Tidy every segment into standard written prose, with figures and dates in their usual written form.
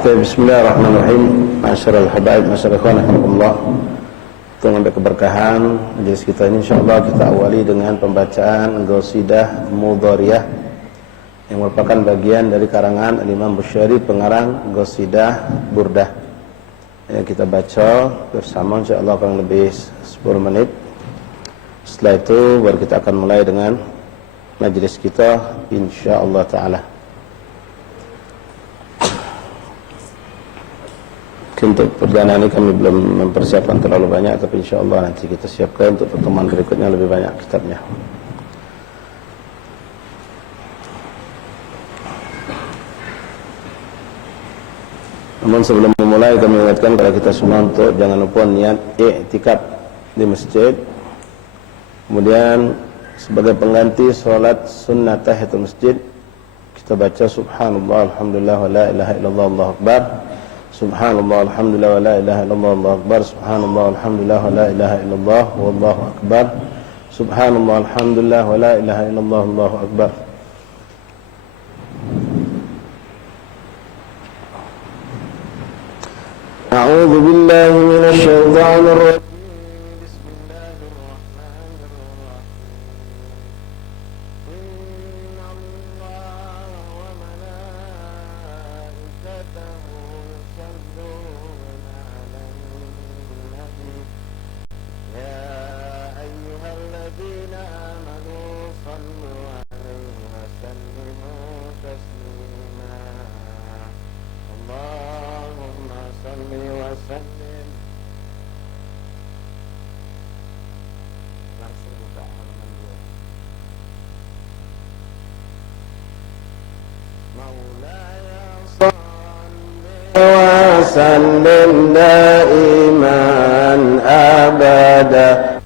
Bismillahirrahmanirrahim. Masyarul habaib, masyarul khonahumullah. Untuk mengambil keberkahan majelis kita ini, insyaallah kita awali dengan pembacaan qasidah mudhariyah yang merupakan bagian dari karangan Imam Busyari, pengarang qasidah burdah. Yang kita baca bersama insyaallah kurang lebih 10 menit. Setelah itu baru kita akan mulai dengan majelis kita insyaallah taala. Untuk perdana ini kami belum mempersiapkan terlalu banyak, tapi insyaallah nanti kita siapkan untuk pertemuan berikutnya lebih banyak kitabnya. Namun sebelum memulai kami ingatkan kepada kita semua untuk jangan lupa niat i'tikaf di masjid. Kemudian sebagai pengganti salat sunnah tahiyatul masjid kita baca subhanallah alhamdulillah wa la ilaha illallah Allahu akbar. Subhanallah alhamdulillah wa la ilaha illallah Allahu akbar. Subhanallah alhamdulillah wa la ilaha illallah wallahu akbar. Subhanallah alhamdulillah wa la ilaha illallah Allahu akbar. A'udzu billahi minasy syaithanir rajim. وسلم دائما أبدا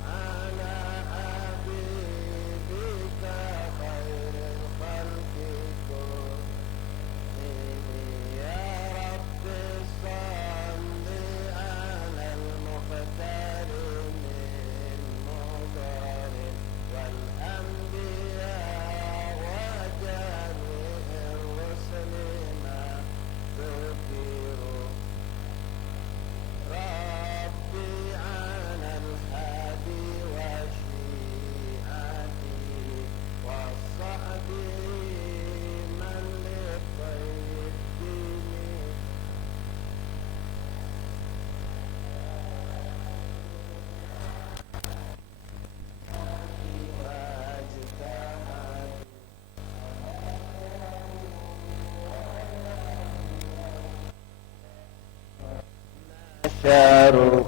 Syaru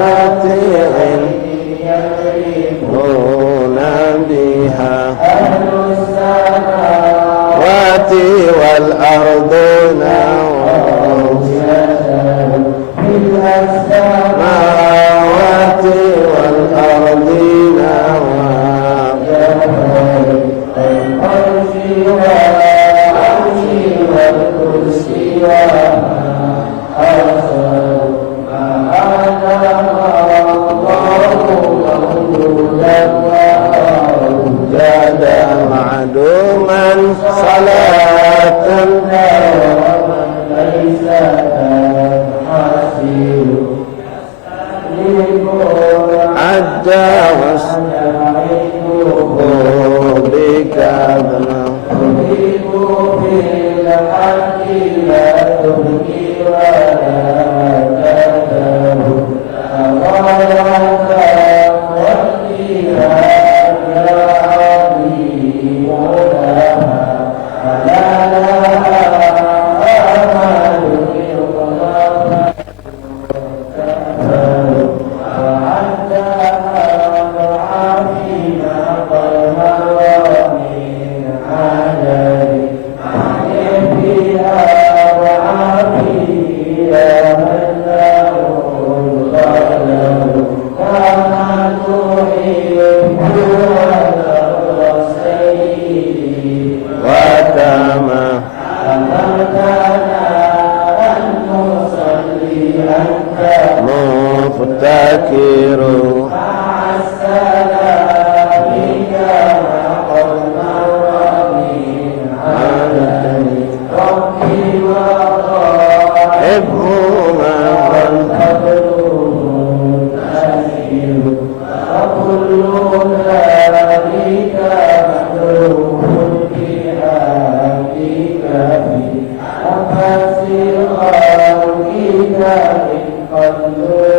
فتيء يضربون بها السماوات والأرضون السماوات والأرضين جاد معدوما صلاة ليس حسير عجى واستعينه بك ابنا بالحق لا تبكي ولا تذهب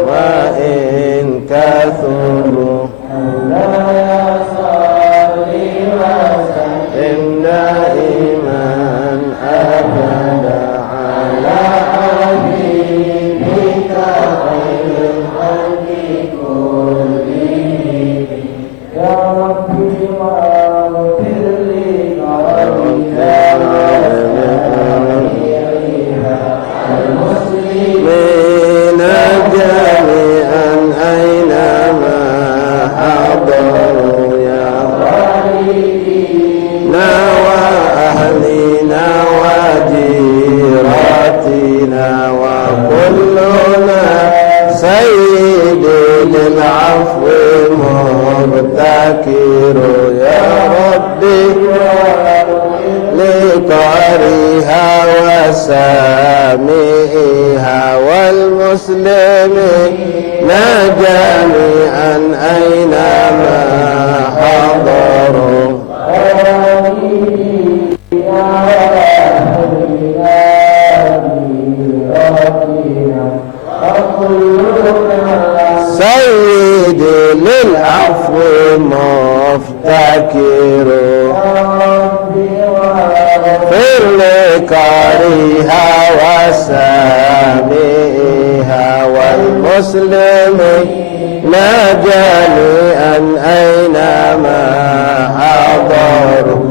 وإن كثروا إن دائما أبدا على حبيبك خير الخلق كلهم يا ربي واغفر لي المسلمين جميعا أينما حضروا يا والدينا وأهلنا وجيراتنا وكلنا سيد للعفو مبتكر يا ربي لقارئها وسامعها والمسلمين جميعا أينما حضروا سيدي للعفو مفتكر اغفر لقارئها وسامعها والمسلمين جميعا أينما حضروا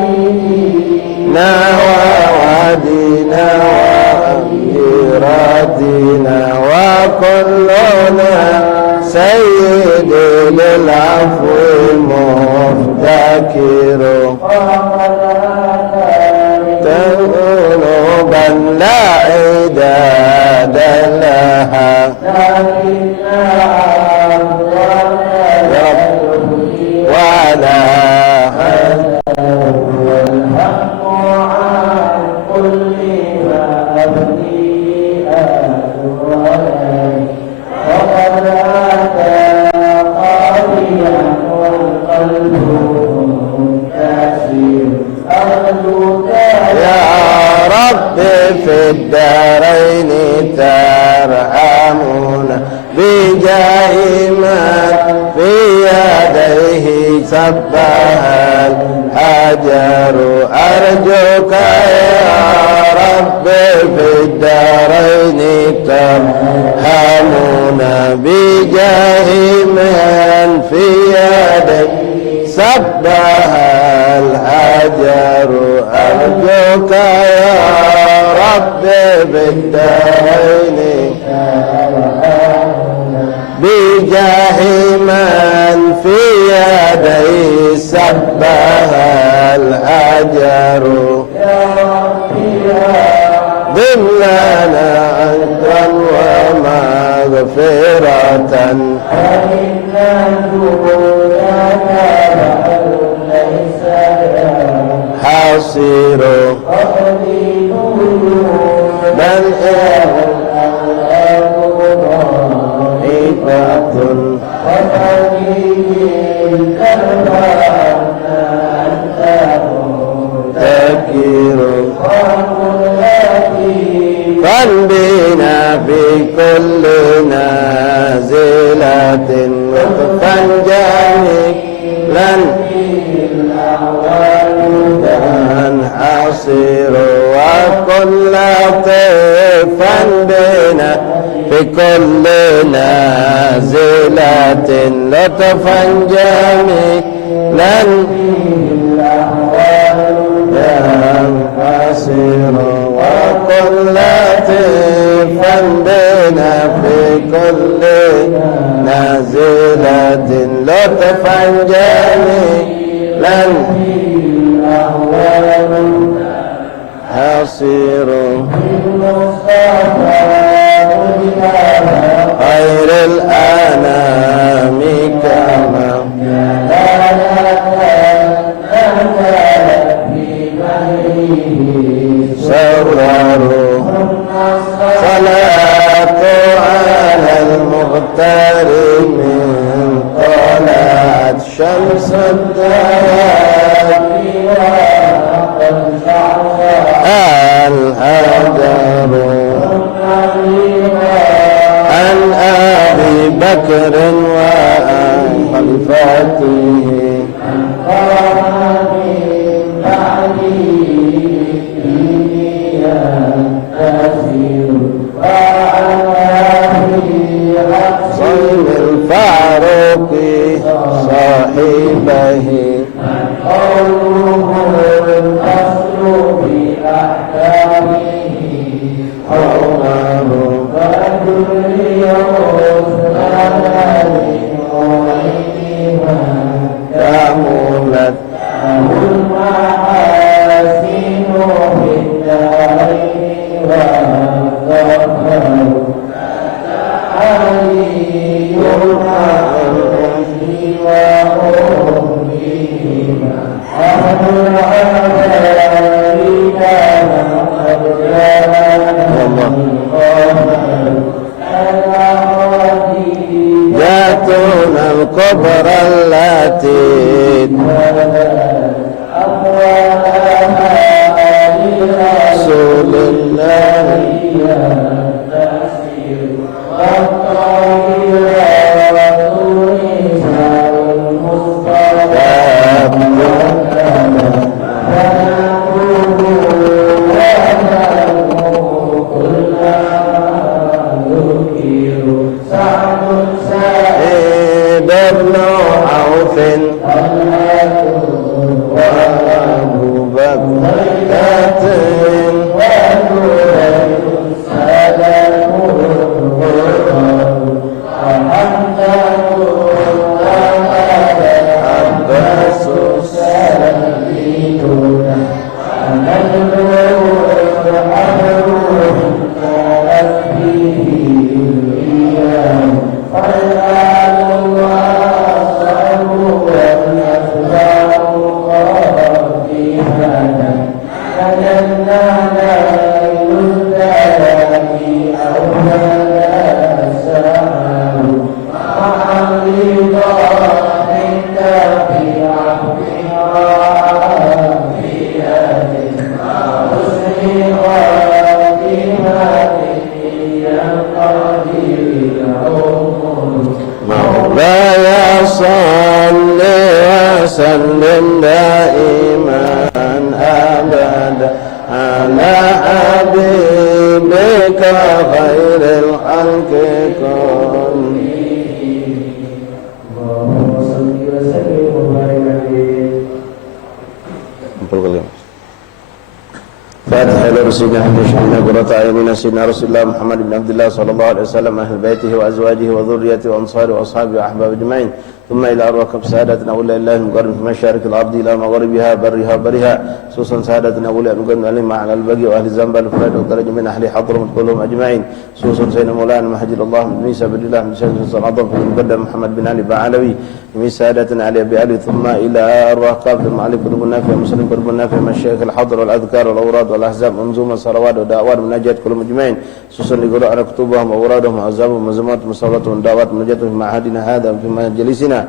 والدينا ووادينا وأميراتنا وكلنا سيد للعفو مفتكر ذنوبا لا عداد لها ولا والحق عن كل ما أبديئات وقد أتى قاضيا والقلب منكسر أرجوك يا رب في الدارين ترحمنا بجاه من في يديه سبح الحجر أرجوك يا Rabbi fid daraini tarhamuna bijahi man fi yadayhi sabbahal hajaru arjuka ya Rabbi fid daraini bijahi man fi yadayhi sabbahal hajaru ضمننا أجرا ومغفرة حصير بل عباد تكير فانبينا في كل نازلة لطفا جميلا حصير وكل طيفا بنا في كل نازلة لطفا جميلا حصير وكل طيفا بنا في كل نازلة لطفا جميلا حصير خير الأنام كما صوروا صلاة على المختار من طلعت شمس الدهر الهدر عن أبي بكر وعن خلفته صيب الفاروق صاحبه قوله الأصل في أحكامه حوله فكل كملت المحاسن في الدارين والظفر علي وأمي وأمهما أهل العباد كان قد جاءتنا الكبرى التي رسول الله بن عوف وأبو بكر عباس مولاي صل وسلم دائما أبدا على خير الخلق كن. فاتحة لرسولنا حمد شهدنا قرة أعيننا سيدنا رسول الله محمد بن عبد الله صلى الله عليه وسلم أهل بيته وأزواجه وذريته وأنصاره وأصحابه وأحبابه أجمعين ثم إلى أرواح سادتنا أولياء الله المقرب في مشارق الأرض إلى مغربها برها وبرها خصوصا سادتنا أولياء المقرب عليهم على البقي وأهل الذنب الفراد والدرج من أهل حضرهم كلهم أجمعين خصوصا سيدنا مولانا مهجر الله من ميسى بن الله من سيدنا العظم في المقدم محمد بن علي بعلوي من سادتنا علي أبي علي ثم إلى أرواح قابل المعلم قلوب النافع مسلم قلوب النافع مشايخ الحضر والأذكار والأوراد والأحزاب منظومة الصلوات ودعوات مناجات كلهم أجمعين خصوصا لقراء كتبهم وأورادهم وأعزابهم وزمات مصوراتهم ودعوات مناجاتهم في معهدنا هذا في مجلسنا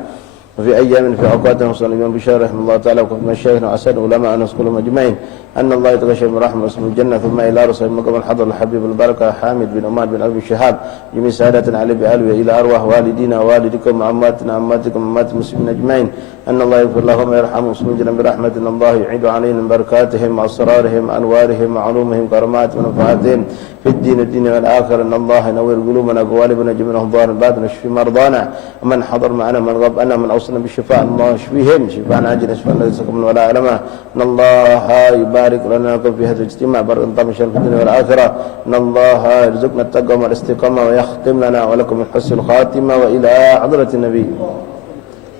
وفي أيام في أوقاتهم صلى الله بشار رحمه الله تعالى وكفر مشايخنا وأسد علماء الناس كلهم أجمعين أن الله يتغشى من رحمه واسم الجنة ثم إلى رسول المقام الحضر الحبيب البركة حامد بن عماد بن أبي شهاب جميع سادتنا علي بألوي إلى أرواح والدينا ووالدكم وأماتنا أماتكم أمات المسلمين أجمعين أن الله يغفر لهم ويرحمهم واسم الجنة برحمة إن الله يعيد علينا من بركاتهم وأسرارهم وأنوارهم وعلومهم كرامات ونفعاتهم في الدين والآخرة إن الله ينور قلوبنا قوالبنا جميعهم ظاهر الباطن ويشفي مرضانا ومن حضر معنا من غاب أنا من أوصنا بالشفاء الله يشفيهم شفاء عاجلا شفاء لا يسقم ولا علما إن الله يبارك لنا لكم في هذا الاجتماع بارك الله في الدنيا والآخرة إن الله يرزقنا التقوى والاستقامة ويختم لنا ولكم من حسن الخاتمة وإلى حضرة النبي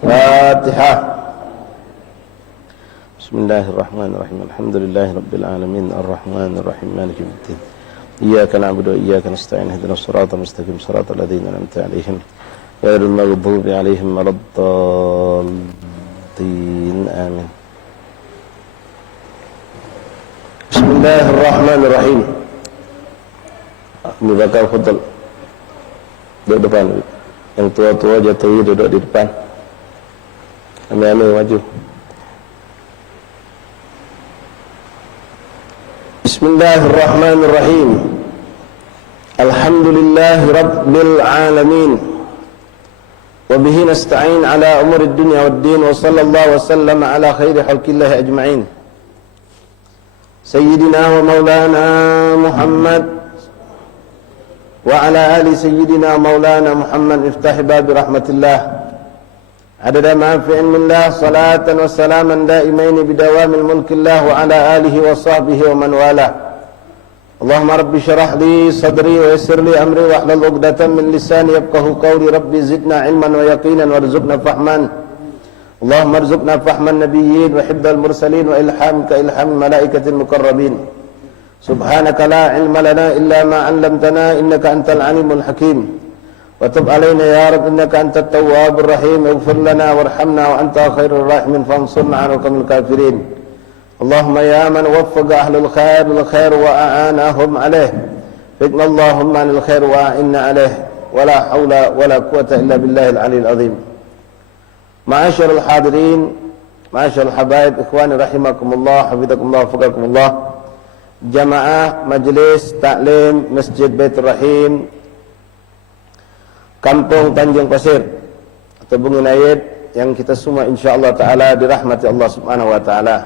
فاتحة. بسم الله الرحمن الرحيم الحمد لله رب العالمين الرحمن الرحيم مالك يوم الدين إياك نعبد وإياك نستعين اهدنا الصراط المستقيم صراط الذين أنعمت عليهم غير المغضوب عليهم ولا الضالين آمين. بسم الله الرحمن الرحيم. Abu Bakar Fadl duduk depan, yang tua-tua jatuhi duduk di depan, ambil maju. Bismillahirrahmanirrahim. Alhamdulillahi Rabbil Alamin. Wabihi nasta'in ala umuri dunya wad din. Wa sallallahu wa sallam ala khairi khalqillahi ajma'in. Sayyidina wa maulana Muhammad wa ala ali sayyidina maulana Muhammad iftah babi rahmatillah adada ma fi ilmillah salatan wa salaman daimain bidawamil mulkillah wa ala alihi wa sahbihi wa man wala. Allahumma rabbi syarah li sadri wa yassir li amri wa hlul 'uqdatam min lisani yafqahu qawli. Rabbi zidna ilman wa yaqinan warzuqna fahman. Allahumma arzuqna fahman nabiyyin wa hibdal mursalin wa ilhamka ilham malaikatil muqarrabin. Subhanaka la ilma lana illa ma 'allamtana innaka antal alimul hakim. Wa tub alaina ya Rabb innaka antat tawwabur rahim. Ighfir lana warhamna wa anta khairur rahimin fansurna 'alal qawmil kafirin. Allahumma ya man waffaqa ahlul khair lil khair wa a'anahum 'alayh. Fitna Allahumma 'alal khair wa a'inna 'alayh. Wa la haula wa la quwwata illa billahil 'aliyyil 'azim. Ma'asyiral hadirin, ma'asyiral habaib, ikhwani rahimakumullah, hafizakumullah, wafaqakumullah. Jamaah Majlis Taklim Masjid Baitur Rahim Kampung Tanjung Pasir atau Bungin Ayed yang kita semua insyaallah taala dirahmati Allah Subhanahu wa taala.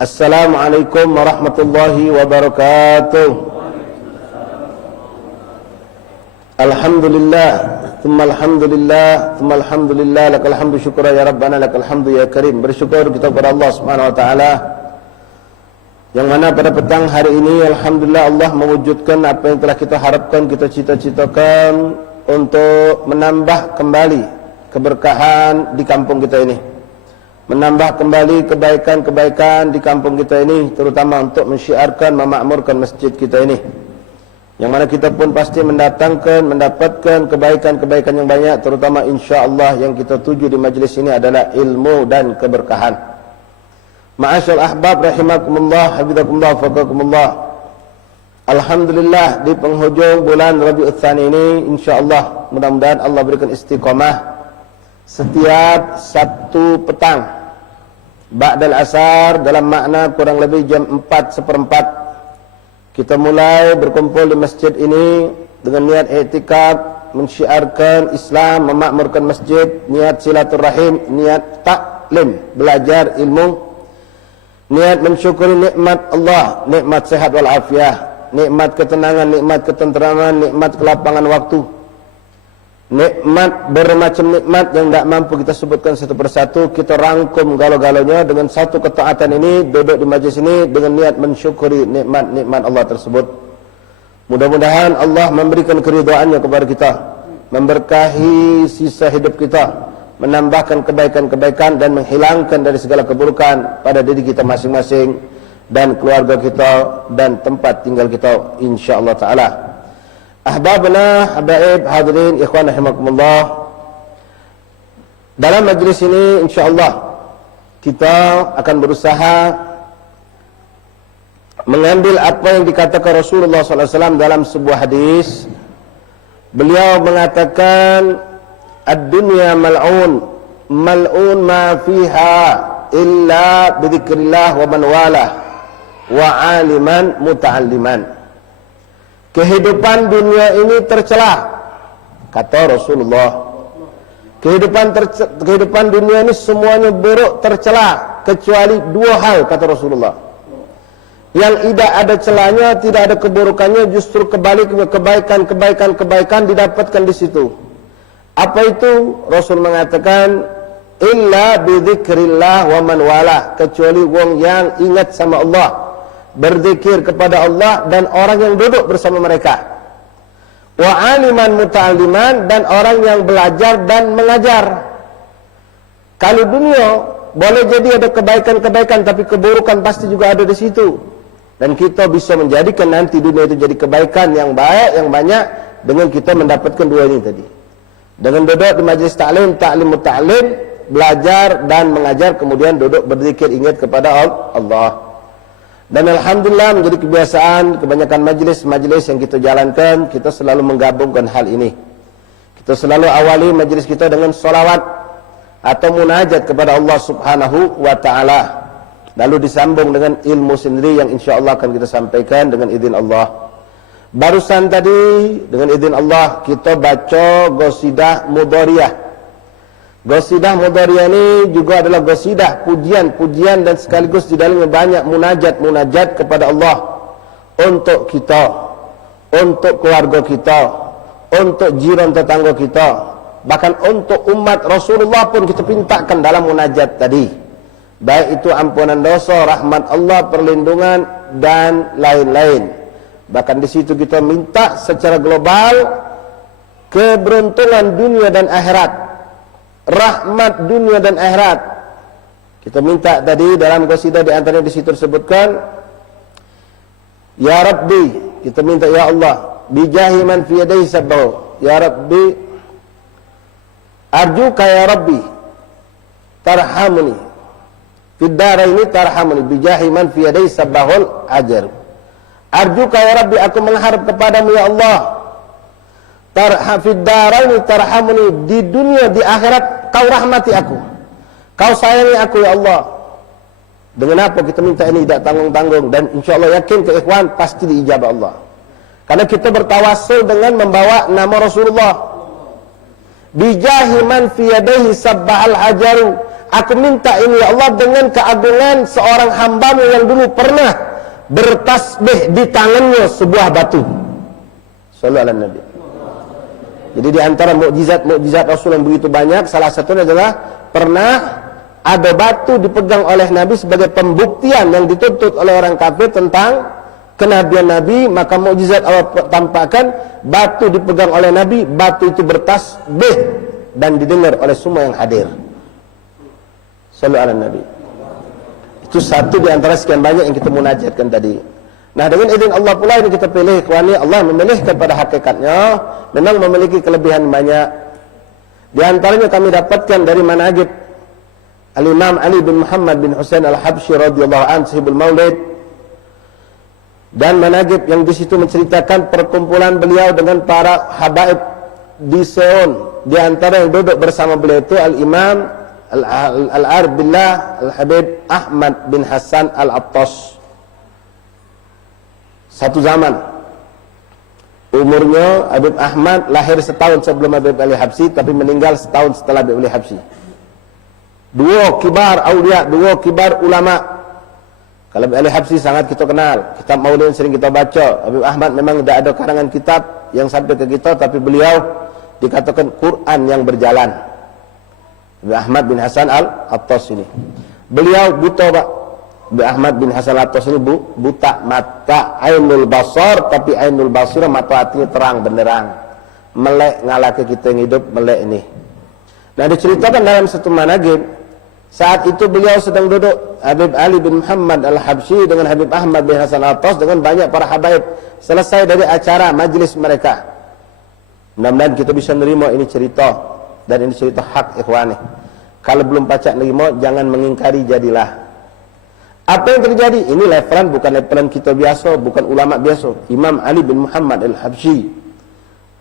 Assalamualaikum warahmatullahi wabarakatuh. Alhamdulillah, thumma alhamdulillah, lakal hamdu syukra ya Rabbana, lakal hamdu ya Karim. Bersyukur kita kepada Allah Subhanahu wa taala yang mana pada petang hari ini alhamdulillah Allah mewujudkan apa yang telah kita harapkan, kita cita-citakan untuk menambah kembali keberkahan di kampung kita ini, menambah kembali kebaikan-kebaikan di kampung kita ini, terutama untuk mensyiarkan, memakmurkan masjid kita ini, yang mana kita pun pasti mendapatkan kebaikan-kebaikan yang banyak, terutama insya-Allah yang kita tuju di majlis ini adalah ilmu dan keberkahan. Ma'asyal ahbab rahimakumullah, hafizakumullah, wafaqakumullah. Alhamdulillah di penghujung bulan Rabiul Tsani ini insyaallah mudah-mudahan Allah berikan istiqamah. Setiap Sabtu petang ba'dal asar, dalam makna kurang lebih jam 4:15, kita mulai berkumpul di masjid ini dengan niat i'tikaf, mensyiarkan Islam, memakmurkan masjid, niat silaturahim, niat taklim, belajar ilmu, niat mensyukuri nikmat Allah, nikmat sehat wal afiah, nikmat ketenangan, nikmat ketenteraman, nikmat kelapangan waktu, nikmat bermacam nikmat yang tidak mampu kita sebutkan satu persatu. Kita rangkum galau-galaunya dengan satu ketaatan ini, duduk di majlis ini dengan niat mensyukuri nikmat-nikmat Allah tersebut. Mudah-mudahan Allah memberikan keridhaannya kepada kita, memberkahi sisa hidup kita, menambahkan kebaikan-kebaikan dan menghilangkan dari segala keburukan pada diri kita masing-masing dan keluarga kita dan tempat tinggal kita, insyaallah taala. Ahbabna, habaib, hadirin, ikhwan rahimakumullah. Dalam majlis ini insyaallah kita akan berusaha mengambil apa yang dikatakan Rasulullah SAW dalam sebuah hadis. Beliau mengatakan, ad-dunya mal'un, mal'un ma fiha illa bidzikrillah wa man walah wa aliman muta'alliman. Kehidupan dunia ini tercela, kata Rasulullah. Kehidupan dunia ini semuanya buruk, tercela, kecuali dua hal, kata Rasulullah. Yang tidak ada celahnya, tidak ada keburukannya, justru kebaliknya, kebaikan didapatkan di situ. Apa itu? Rasul mengatakan, illa bidzikrillah wa man walah, kecuali wong yang ingat sama Allah, berzikir kepada Allah, dan orang yang duduk bersama mereka. Wa aliman muta'alliman, dan orang yang belajar dan mengajar. Kalau dunia boleh jadi ada kebaikan-kebaikan, tapi keburukan pasti juga ada di situ. Dan kita bisa menjadikan nanti dunia itu jadi kebaikan yang baik, yang banyak, dengan kita mendapatkan dua ini tadi. Dengan duduk di majlis ta'lim, ta'lim muta'allim, belajar dan mengajar, kemudian duduk berzikir, ingat kepada Allah. Dan alhamdulillah menjadi kebiasaan kebanyakan majlis-majlis yang kita jalankan, kita selalu menggabungkan hal ini. Kita selalu awali majlis kita dengan salawat atau munajat kepada Allah Subhanahu wa ta'ala, lalu disambung dengan ilmu sendiri yang insyaallah akan kita sampaikan dengan izin Allah. Barusan tadi dengan izin Allah kita baca Qasidah Mudhariyah. Qasidah Mudhariyah ini juga adalah qasidah, pujian-pujian, dan sekaligus di dalamnya banyak munajat-munajat kepada Allah untuk kita, untuk keluarga kita, untuk jiran tetangga kita, bahkan untuk umat Rasulullah pun kita pintakan dalam munajat tadi. Baik itu ampunan dosa, rahmat Allah, perlindungan, dan lain-lain. Bahkan di situ kita minta secara global keberuntungan dunia dan akhirat, rahmat dunia dan akhirat. Kita minta tadi dalam qasidah, di antara di situ disebutkan, ya Rabbi, kita minta ya Allah, bijahi man fi yadayhi sabbahu, ya Rabbi, arjuka ya Rabbi, tarhamuni fid daraini, tarhamuni bijahi man fi yadayhi sabbahul ajar. Arjuka ya Rabbi, aku mengharap kepadamu ya Allah, fid daraini tarhamuni, di dunia di akhirat kau rahmati aku, kau sayangi aku ya Allah. Dengan apa kita minta ini? Tidak tanggung-tanggung, dan insyaallah yakin ke ikhwan pasti diijabah Allah. Karena kita bertawassul dengan membawa nama Rasulullah. Bijahi man fi yadayhi sabbahal hajaru, aku minta ini ya Allah dengan keagungan seorang hambamu yang dulu pernah bertasbih di tangannya sebuah batu. Sallallahu alaihi Nabi. Jadi di antara mukjizat Rasul yang begitu banyak, salah satunya adalah pernah ada batu dipegang oleh Nabi sebagai pembuktian yang dituntut oleh orang kafir tentang kenabian Nabi. Maka mukjizat Allah tampakkan, batu dipegang oleh Nabi, batu itu bertasbih dan didengar oleh semua yang hadir. Sallallahu alaihi Nabi. Itu satu di antara sekian banyak yang kita munajatkan tadi. Nah, dengan izin Allah pula ini kita pilih, ikhwani, Allah memilihkan pada hakikatnya memang memiliki kelebihan banyak. Di antaranya kami dapatkan dari manaqib Al-Imam Ali bin Muhammad bin Husain Al-Habsyi radhiyallahu anhu, Sahibul Maulid, dan manaqib yang di situ menceritakan perkumpulan beliau dengan para habaib di Seoul. Di antara yang duduk bersama beliau itu Al-Imam Al-Arif Billah Al-Habib Ahmad bin Hasan Al-Attas. Satu zaman umurnya Habib Ahmad lahir setahun sebelum Habib Ali Habsyi, tapi meninggal setahun setelah Habib Ali Habsyi. Dua kibar aulia, dua kibar ulama. Kalau Habib Ali Habsyi sangat kita kenal, kitab Maulid sering kita baca. Habib Ahmad memang tidak ada karangan kitab yang sampai ke kita, tapi beliau dikatakan Quran yang berjalan. Habib Ahmad bin Hasan Al-Attas ini, beliau buta Pak. Habib Ahmad bin Hasan Al-Attas ini buta mata, ainul basar, tapi ainul basirah, mata hatinya terang benderang, melek ngalake kita yang hidup melek ini. Nah, diceritakan dalam satu managib, saat itu beliau sedang duduk, Habib Ali bin Muhammad Al-Habsyi dengan Habib Ahmad bin Hasan Al-Attas dengan banyak para habaib. Selesai dari acara majlis mereka. Mudah-mudahan kita bisa nerima ini cerita, dan ini cerita hak ikhwani. Kalau belum pacak nerima, jangan mengingkari, jadilah. Apa yang terjadi? Ini levelan, bukan levelan kita biasa, bukan ulama biasa. Imam Ali bin Muhammad Al-Habsyi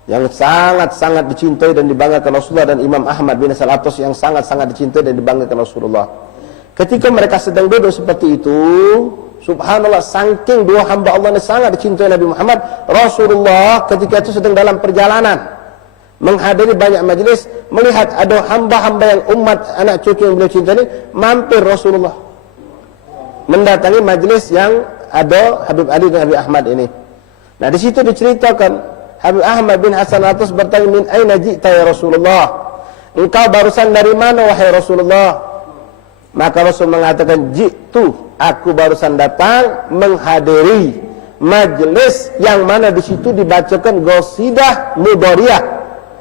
yang sangat-sangat dicintai dan dibanggakan Rasulullah, dan Imam Ahmad bin Hasan Al-Attas yang sangat-sangat dicintai dan dibanggakan Rasulullah. Ketika mereka sedang duduk seperti itu, subhanallah, saking dua hamba Allah ini sangat dicintai Nabi Muhammad, Rasulullah ketika itu sedang dalam perjalanan menghadiri banyak majlis, melihat ada hamba-hamba yang umat anak cucu yang beliau cintai ini, mampir Rasulullah mendatangi majlis yang ada Habib Ali dan Habib Ahmad ini. Nah, di situ diceritakan Habib Ahmad bin Hasan Al-Attas bertanya, min aina ji'ta ya Rasulullah? Engkau barusan dari mana wahai Rasulullah? Maka Rasul mengatakan, ji'tu, aku barusan datang menghadiri majlis yang mana di situ dibacakan qasidah mudhariyah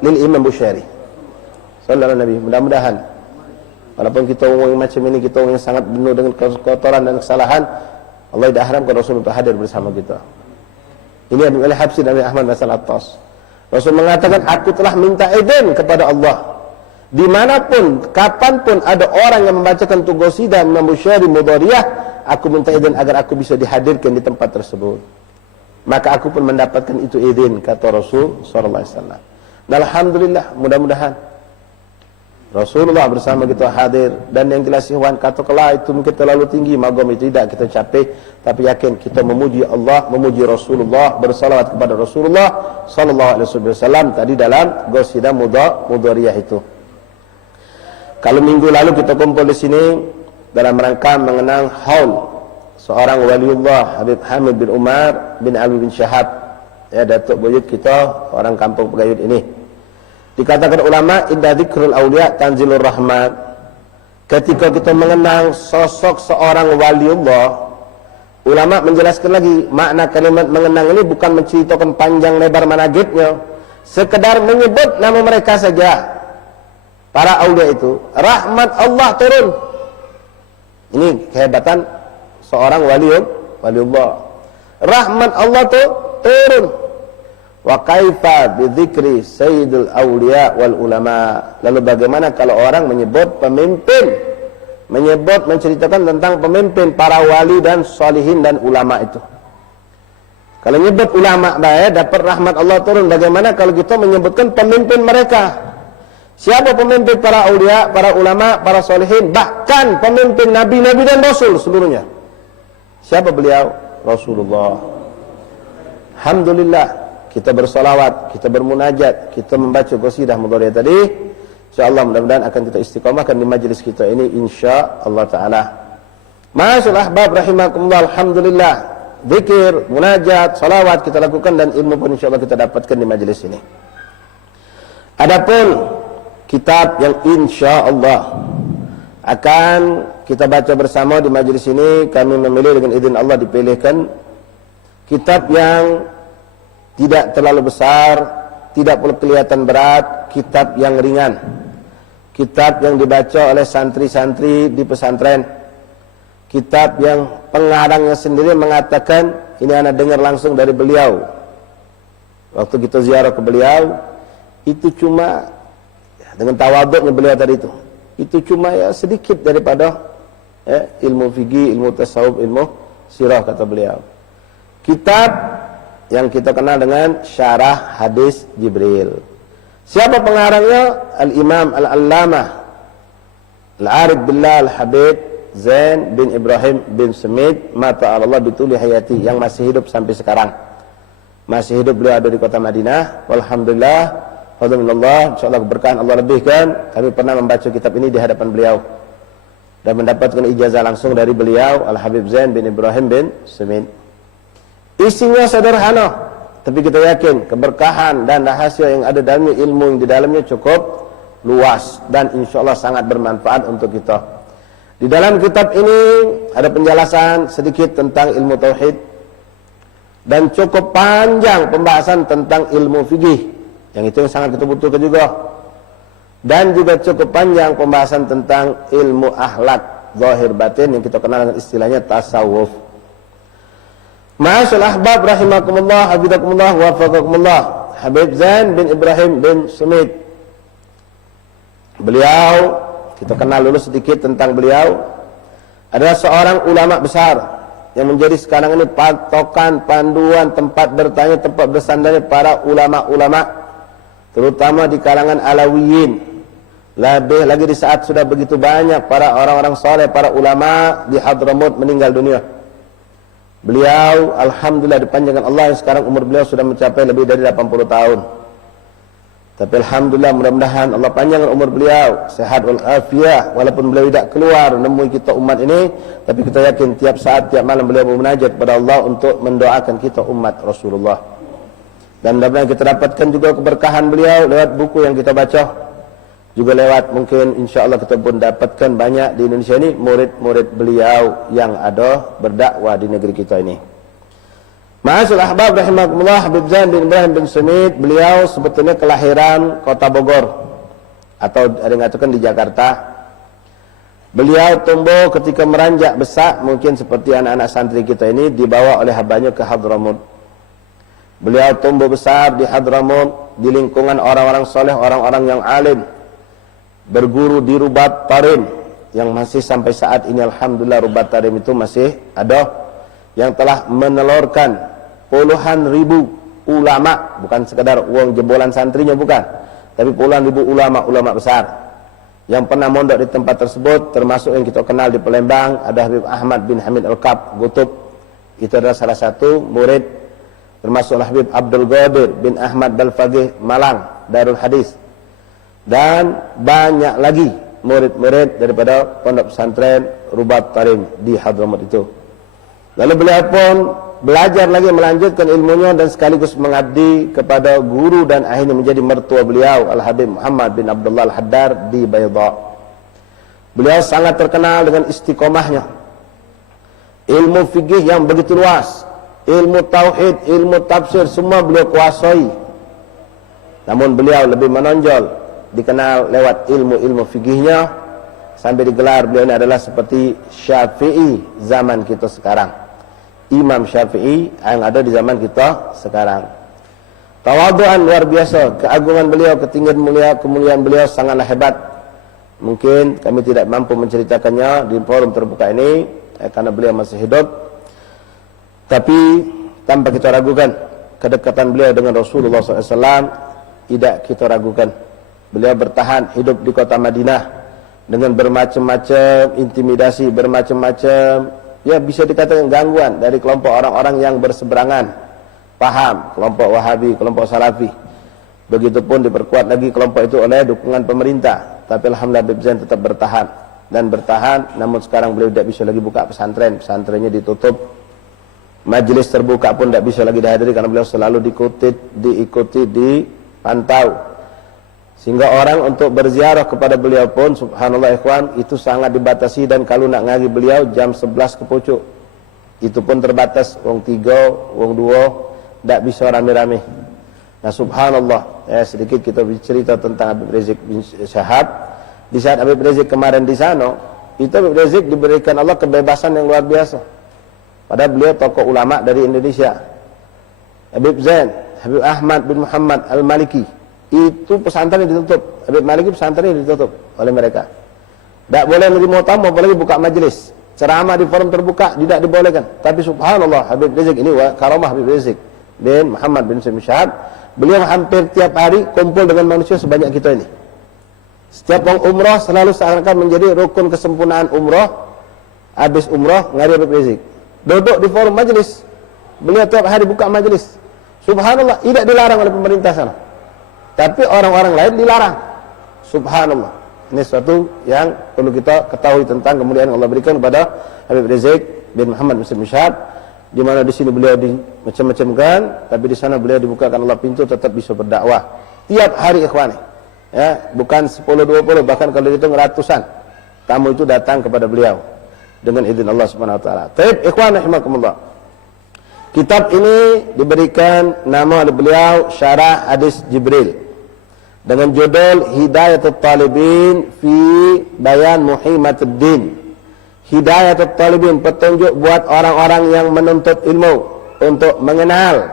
lil Imam Bushairi. Sallallahu Nabi. Mudah-mudahan walaupun kita ngomong macam ini, kita ngomong sangat penuh dengan kotoran dan kesalahan, Allah tidak haramkan Rasul untuk hadir bersama kita. Ini Habib Ali Habsyi dan Habib Ahmad bin Hasan Al-Attas. Rasul mengatakan, aku telah minta izin kepada Allah, dimanapun, kapanpun ada orang yang membacakan qasidah Imam Bushairi mudhariyah, aku minta izin agar aku bisa dihadirkan di tempat tersebut. Maka aku pun mendapatkan itu izin, kata Rasul sallallahu alaihi wasallam. Dan alhamdulillah, mudah-mudahan Rasulullah bersama kita hadir. Dan yang jelas ikhwan, katakanlah itu mungkin terlalu tinggi magam itu, tidak kita capai, tapi yakin kita memuji Allah, memuji Rasulullah, bersalawat kepada Rasulullah sallallahu alaihi wasallam tadi dalam qasidah mudhariyah itu. Kalau minggu lalu kita kumpul di sini dalam rangka mengenang haul seorang waliullah, Habib Hamid bin Umar bin Ali bin Syahab, ya, datuk buyut kita orang kampung Pegayut ini. Dikatakan ulama, inda dzikrul auliya tanzilur rahmat. Ketika kita mengenang sosok seorang waliullah, ulama menjelaskan lagi makna kalimat mengenang ini bukan menceritakan panjang lebar manaqibnya, sekedar menyebut nama mereka saja. Para aulia itu, rahmat Allah turun. Ini kehebatan seorang waliullah. Rahmat Allah turun. Wa kaifa bidzikri sayyidul awliya wal ulama. Lalu bagaimana kalau orang menyebut pemimpin, menceritakan tentang pemimpin para wali dan salihin dan ulama itu. Kalau menyebut ulama baik dapat rahmat Allah turun, bagaimana kalau kita menyebutkan pemimpin mereka? Siapa pemimpin para awliya, para ulama, para salihin, bahkan pemimpin nabi-nabi dan rasul seluruhnya? Siapa beliau? Rasulullah. Alhamdulillah, kita bersolawat, kita bermunajat, kita membaca qasidah mudhariyah tadi. InsyaAllah mudah-mudahan akan kita istiqamahkan di majlis kita ini, insyaAllah ta'ala. Ma'asyul ahbab rahimakumullah, alhamdulillah, zikir, munajat, salawat kita lakukan, dan ilmu pun insyaAllah kita dapatkan di majlis ini. Adapun kitab yang insyaAllah akan kita baca bersama di majlis ini, kami memilih dengan izin Allah dipilihkan kitab yang tidak terlalu besar, tidak perlu kelihatan berat, kitab yang ringan, kitab yang dibaca oleh santri-santri di pesantren, kitab yang pengarangnya sendiri mengatakan, ini anak dengar langsung dari beliau waktu kita ziarah ke beliau, itu cuma dengan tawaduknya beliau tadi itu cuma ya sedikit daripada ilmu fikih, ilmu tasawuf, ilmu sirah, kata beliau. Kitab yang kita kenal dengan Syarah Hadis Jibril. Siapa pengarangnya? Al-Imam Al-Allamah Al-Arif Billah Al-Habib Zain bin Ibrahim bin Semit Mata Allah bituli hayati, yang masih hidup sampai sekarang. Masih hidup, beliau ada di kota Madinah. Walhamdulillah, fadlullah, insyaallah keberkahan Allah lebihkan. Kami pernah membaca kitab ini di hadapan beliau. dan mendapatkan ijazah langsung dari beliau Al-Habib Zain bin Ibrahim bin Sumit. Isinya sederhana, tapi kita yakin keberkahan dan rahasia yang ada dalamnya, ilmu yang di dalamnya cukup luas dan insya Allah sangat bermanfaat untuk kita. Di dalam kitab ini ada penjelasan sedikit tentang ilmu tauhid dan cukup panjang pembahasan tentang ilmu fikih, yang itu yang sangat kita butuhkan juga. Dan juga cukup panjang pembahasan tentang ilmu akhlak zahir batin yang kita kenal dengan istilahnya tasawuf. Ma'asyil ahbab rahimakumullah, hafizakumullah, wafaqakumullah. Habib Zain bin Ibrahim bin Sumit. Beliau, kita kenal dulu sedikit tentang beliau. Adalah seorang ulama besar yang menjadi sekarang ini patokan, panduan, tempat bertanya, tempat bersandarnya para ulama-ulama, terutama di kalangan Alawiyin. Lebih lagi di saat sudah begitu banyak para orang-orang soleh, para ulama di Hadramut meninggal dunia. Beliau alhamdulillah dipanjangkan Allah yang sekarang umur beliau sudah mencapai lebih dari 80 tahun. Tapi alhamdulillah, mudah-mudahan Allah panjangkan umur beliau, sehat walafiat, walaupun beliau tidak keluar menemui kita umat ini, tapi kita yakin tiap saat, tiap malam beliau bermunajat kepada Allah untuk mendoakan kita umat Rasulullah. Dan mudah-mudahan kita dapatkan juga keberkahan beliau lewat buku yang kita baca. Juga lewat mungkin insya Allah kita pun dapatkan banyak di Indonesia ini murid-murid beliau yang ada berdakwah di negeri kita ini. Ma'asyil ahbab rahimakumullah, Habib Zain bin Ibrahim bin Sumit, beliau sebetulnya kelahiran kota Bogor atau ada yang mengatakan di Jakarta. Beliau tumbuh ketika meranjak besar, mungkin seperti anak-anak santri kita ini, dibawa oleh habanya ke Hadramut. Beliau tumbuh besar di Hadramut, di lingkungan orang-orang soleh, orang-orang yang alim, berguru di Rubat Tarim, yang masih sampai saat ini alhamdulillah Rubat Tarim itu masih ada, yang telah menelurkan puluhan ribu ulama, bukan sekedar uang jebolan santrinya, bukan, tapi puluhan ribu ulama-ulama besar yang pernah mondok di tempat tersebut. Termasuk yang kita kenal di Palembang, ada Habib Ahmad bin Hamid Al-Kab Gutub, itu adalah salah satu murid. Termasuk Habib Abdul Qadir bin Ahmad Al-Faqih Malang Darul Hadis, dan banyak lagi murid-murid daripada pondok pesantren Rubat Tarim di Hadramut itu. Lalu beliau pun belajar lagi, melanjutkan ilmunya dan sekaligus mengabdi kepada guru dan akhirnya menjadi mertua beliau Al-Habib Muhammad bin Abdullah Al-Haddar di Baydha. Beliau sangat terkenal dengan istiqomahnya, ilmu fikih yang begitu luas, ilmu tauhid, ilmu tafsir, semua beliau kuasai. Namun beliau lebih menonjol dikenal lewat ilmu-ilmu fikihnya, sampai digelar beliau ini adalah seperti Syafi'i zaman kita sekarang, Imam Syafi'i yang ada di zaman kita sekarang. Tawadhu'an luar biasa, keagungan beliau, ketinggian mulia, kemuliaan beliau sangatlah hebat. Mungkin kami tidak mampu menceritakannya di forum terbuka ini karena beliau masih hidup, tapi tanpa kita ragukan kedekatan beliau dengan Rasulullah SAW, tidak kita ragukan. Beliau bertahan hidup di kota Madinah dengan bermacam-macam intimidasi, bermacam-macam, ya bisa dikatakan gangguan dari kelompok orang-orang yang berseberangan paham, kelompok Wahabi, kelompok Salafi. Begitupun diperkuat lagi kelompok itu oleh dukungan pemerintah. Tapi alhamdulillah Habib Zain tetap bertahan dan bertahan. Namun sekarang beliau tidak bisa lagi buka pesantren, pesantrennya ditutup. Majelis terbuka pun tidak bisa lagi dihadiri karena beliau selalu diikuti, dipantau. Sehingga orang untuk berziarah kepada beliau pun subhanallah ikhwan itu sangat dibatasi, dan kalau nak ngagi beliau jam 11 ke pucuk itu pun terbatas, wong 3, wong 2 tidak bisa rame-rame. Nah subhanallah, sedikit kita bercerita tentang Habib Rizik bin Syahab. Di saat Habib Rizik kemarin di sana, itu Habib Rizik diberikan Allah kebebasan yang luar biasa. Padahal beliau tokoh ulama dari Indonesia. Habib Zain, Habib Ahmad bin Muhammad Al-Maliki, itu pesantren ditutup. Habib Maliki pesantren ditutup oleh mereka. Tidak boleh menerima tamu, apalagi buka majelis. Ceramah di forum terbuka tidak dibolehkan. Tapi subhanallah Habib Rizik ini karamah Habib Rizik bin Muhammad bin Syahab, beliau hampir tiap hari kumpul dengan manusia sebanyak kita ini. Setiap orang umrah selalu seakan-akan menjadi rukun kesempurnaan umrah. Habis umrah ngari Habib Rizik, duduk di forum majelis. Beliau tiap hari buka majelis. Subhanallah, tidak dilarang oleh pemerintah sana. Tapi orang-orang lain dilarang. Subhanallah. Ini suatu yang perlu kita ketahui tentang kemuliaan yang Allah berikan kepada Habib Rizik bin Muhammad Muslim Syahad, di mana di sini beliau macam-macamkan, tapi di sana beliau dibukakan Allah pintu tetap bisa berdakwah tiap hari ikhwani. Ya, bukan 10-20, bahkan kalau dihitung ratusan tamu itu datang kepada beliau dengan izin Allah Subhanahu wa taala. Taib ikhwan rahimakumullah. Kitab ini diberikan nama oleh beliau Syarah Hadis Jibril dengan judul Hidayatul Talibin fi Bayan Muhimatuddin. Hidayatul Talibin, petunjuk buat orang-orang yang menuntut ilmu untuk mengenal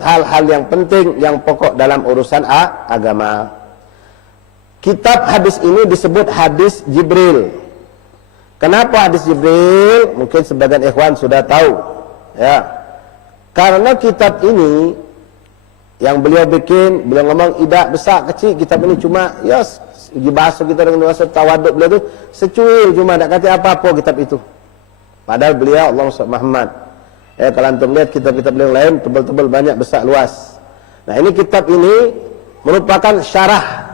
hal-hal yang penting, yang pokok dalam urusan agama. Kitab hadis ini disebut hadis Jibril. Kenapa hadis Jibril? Mungkin sebagian ikhwan sudah tahu, ya. Karena kitab ini yang beliau bikin, beliau ngomong idak besar kecil, kitab ini cuma ya bahasa kita dengan bahasa tawaduk beliau itu secuil, cuma tak kata apa-apa kitab itu. Padahal beliau Allah Muhammad. Kalau antum lihat kitab-kitab beliau lain tebal-tebal banyak, besar luas. Nah, ini kitab ini merupakan syarah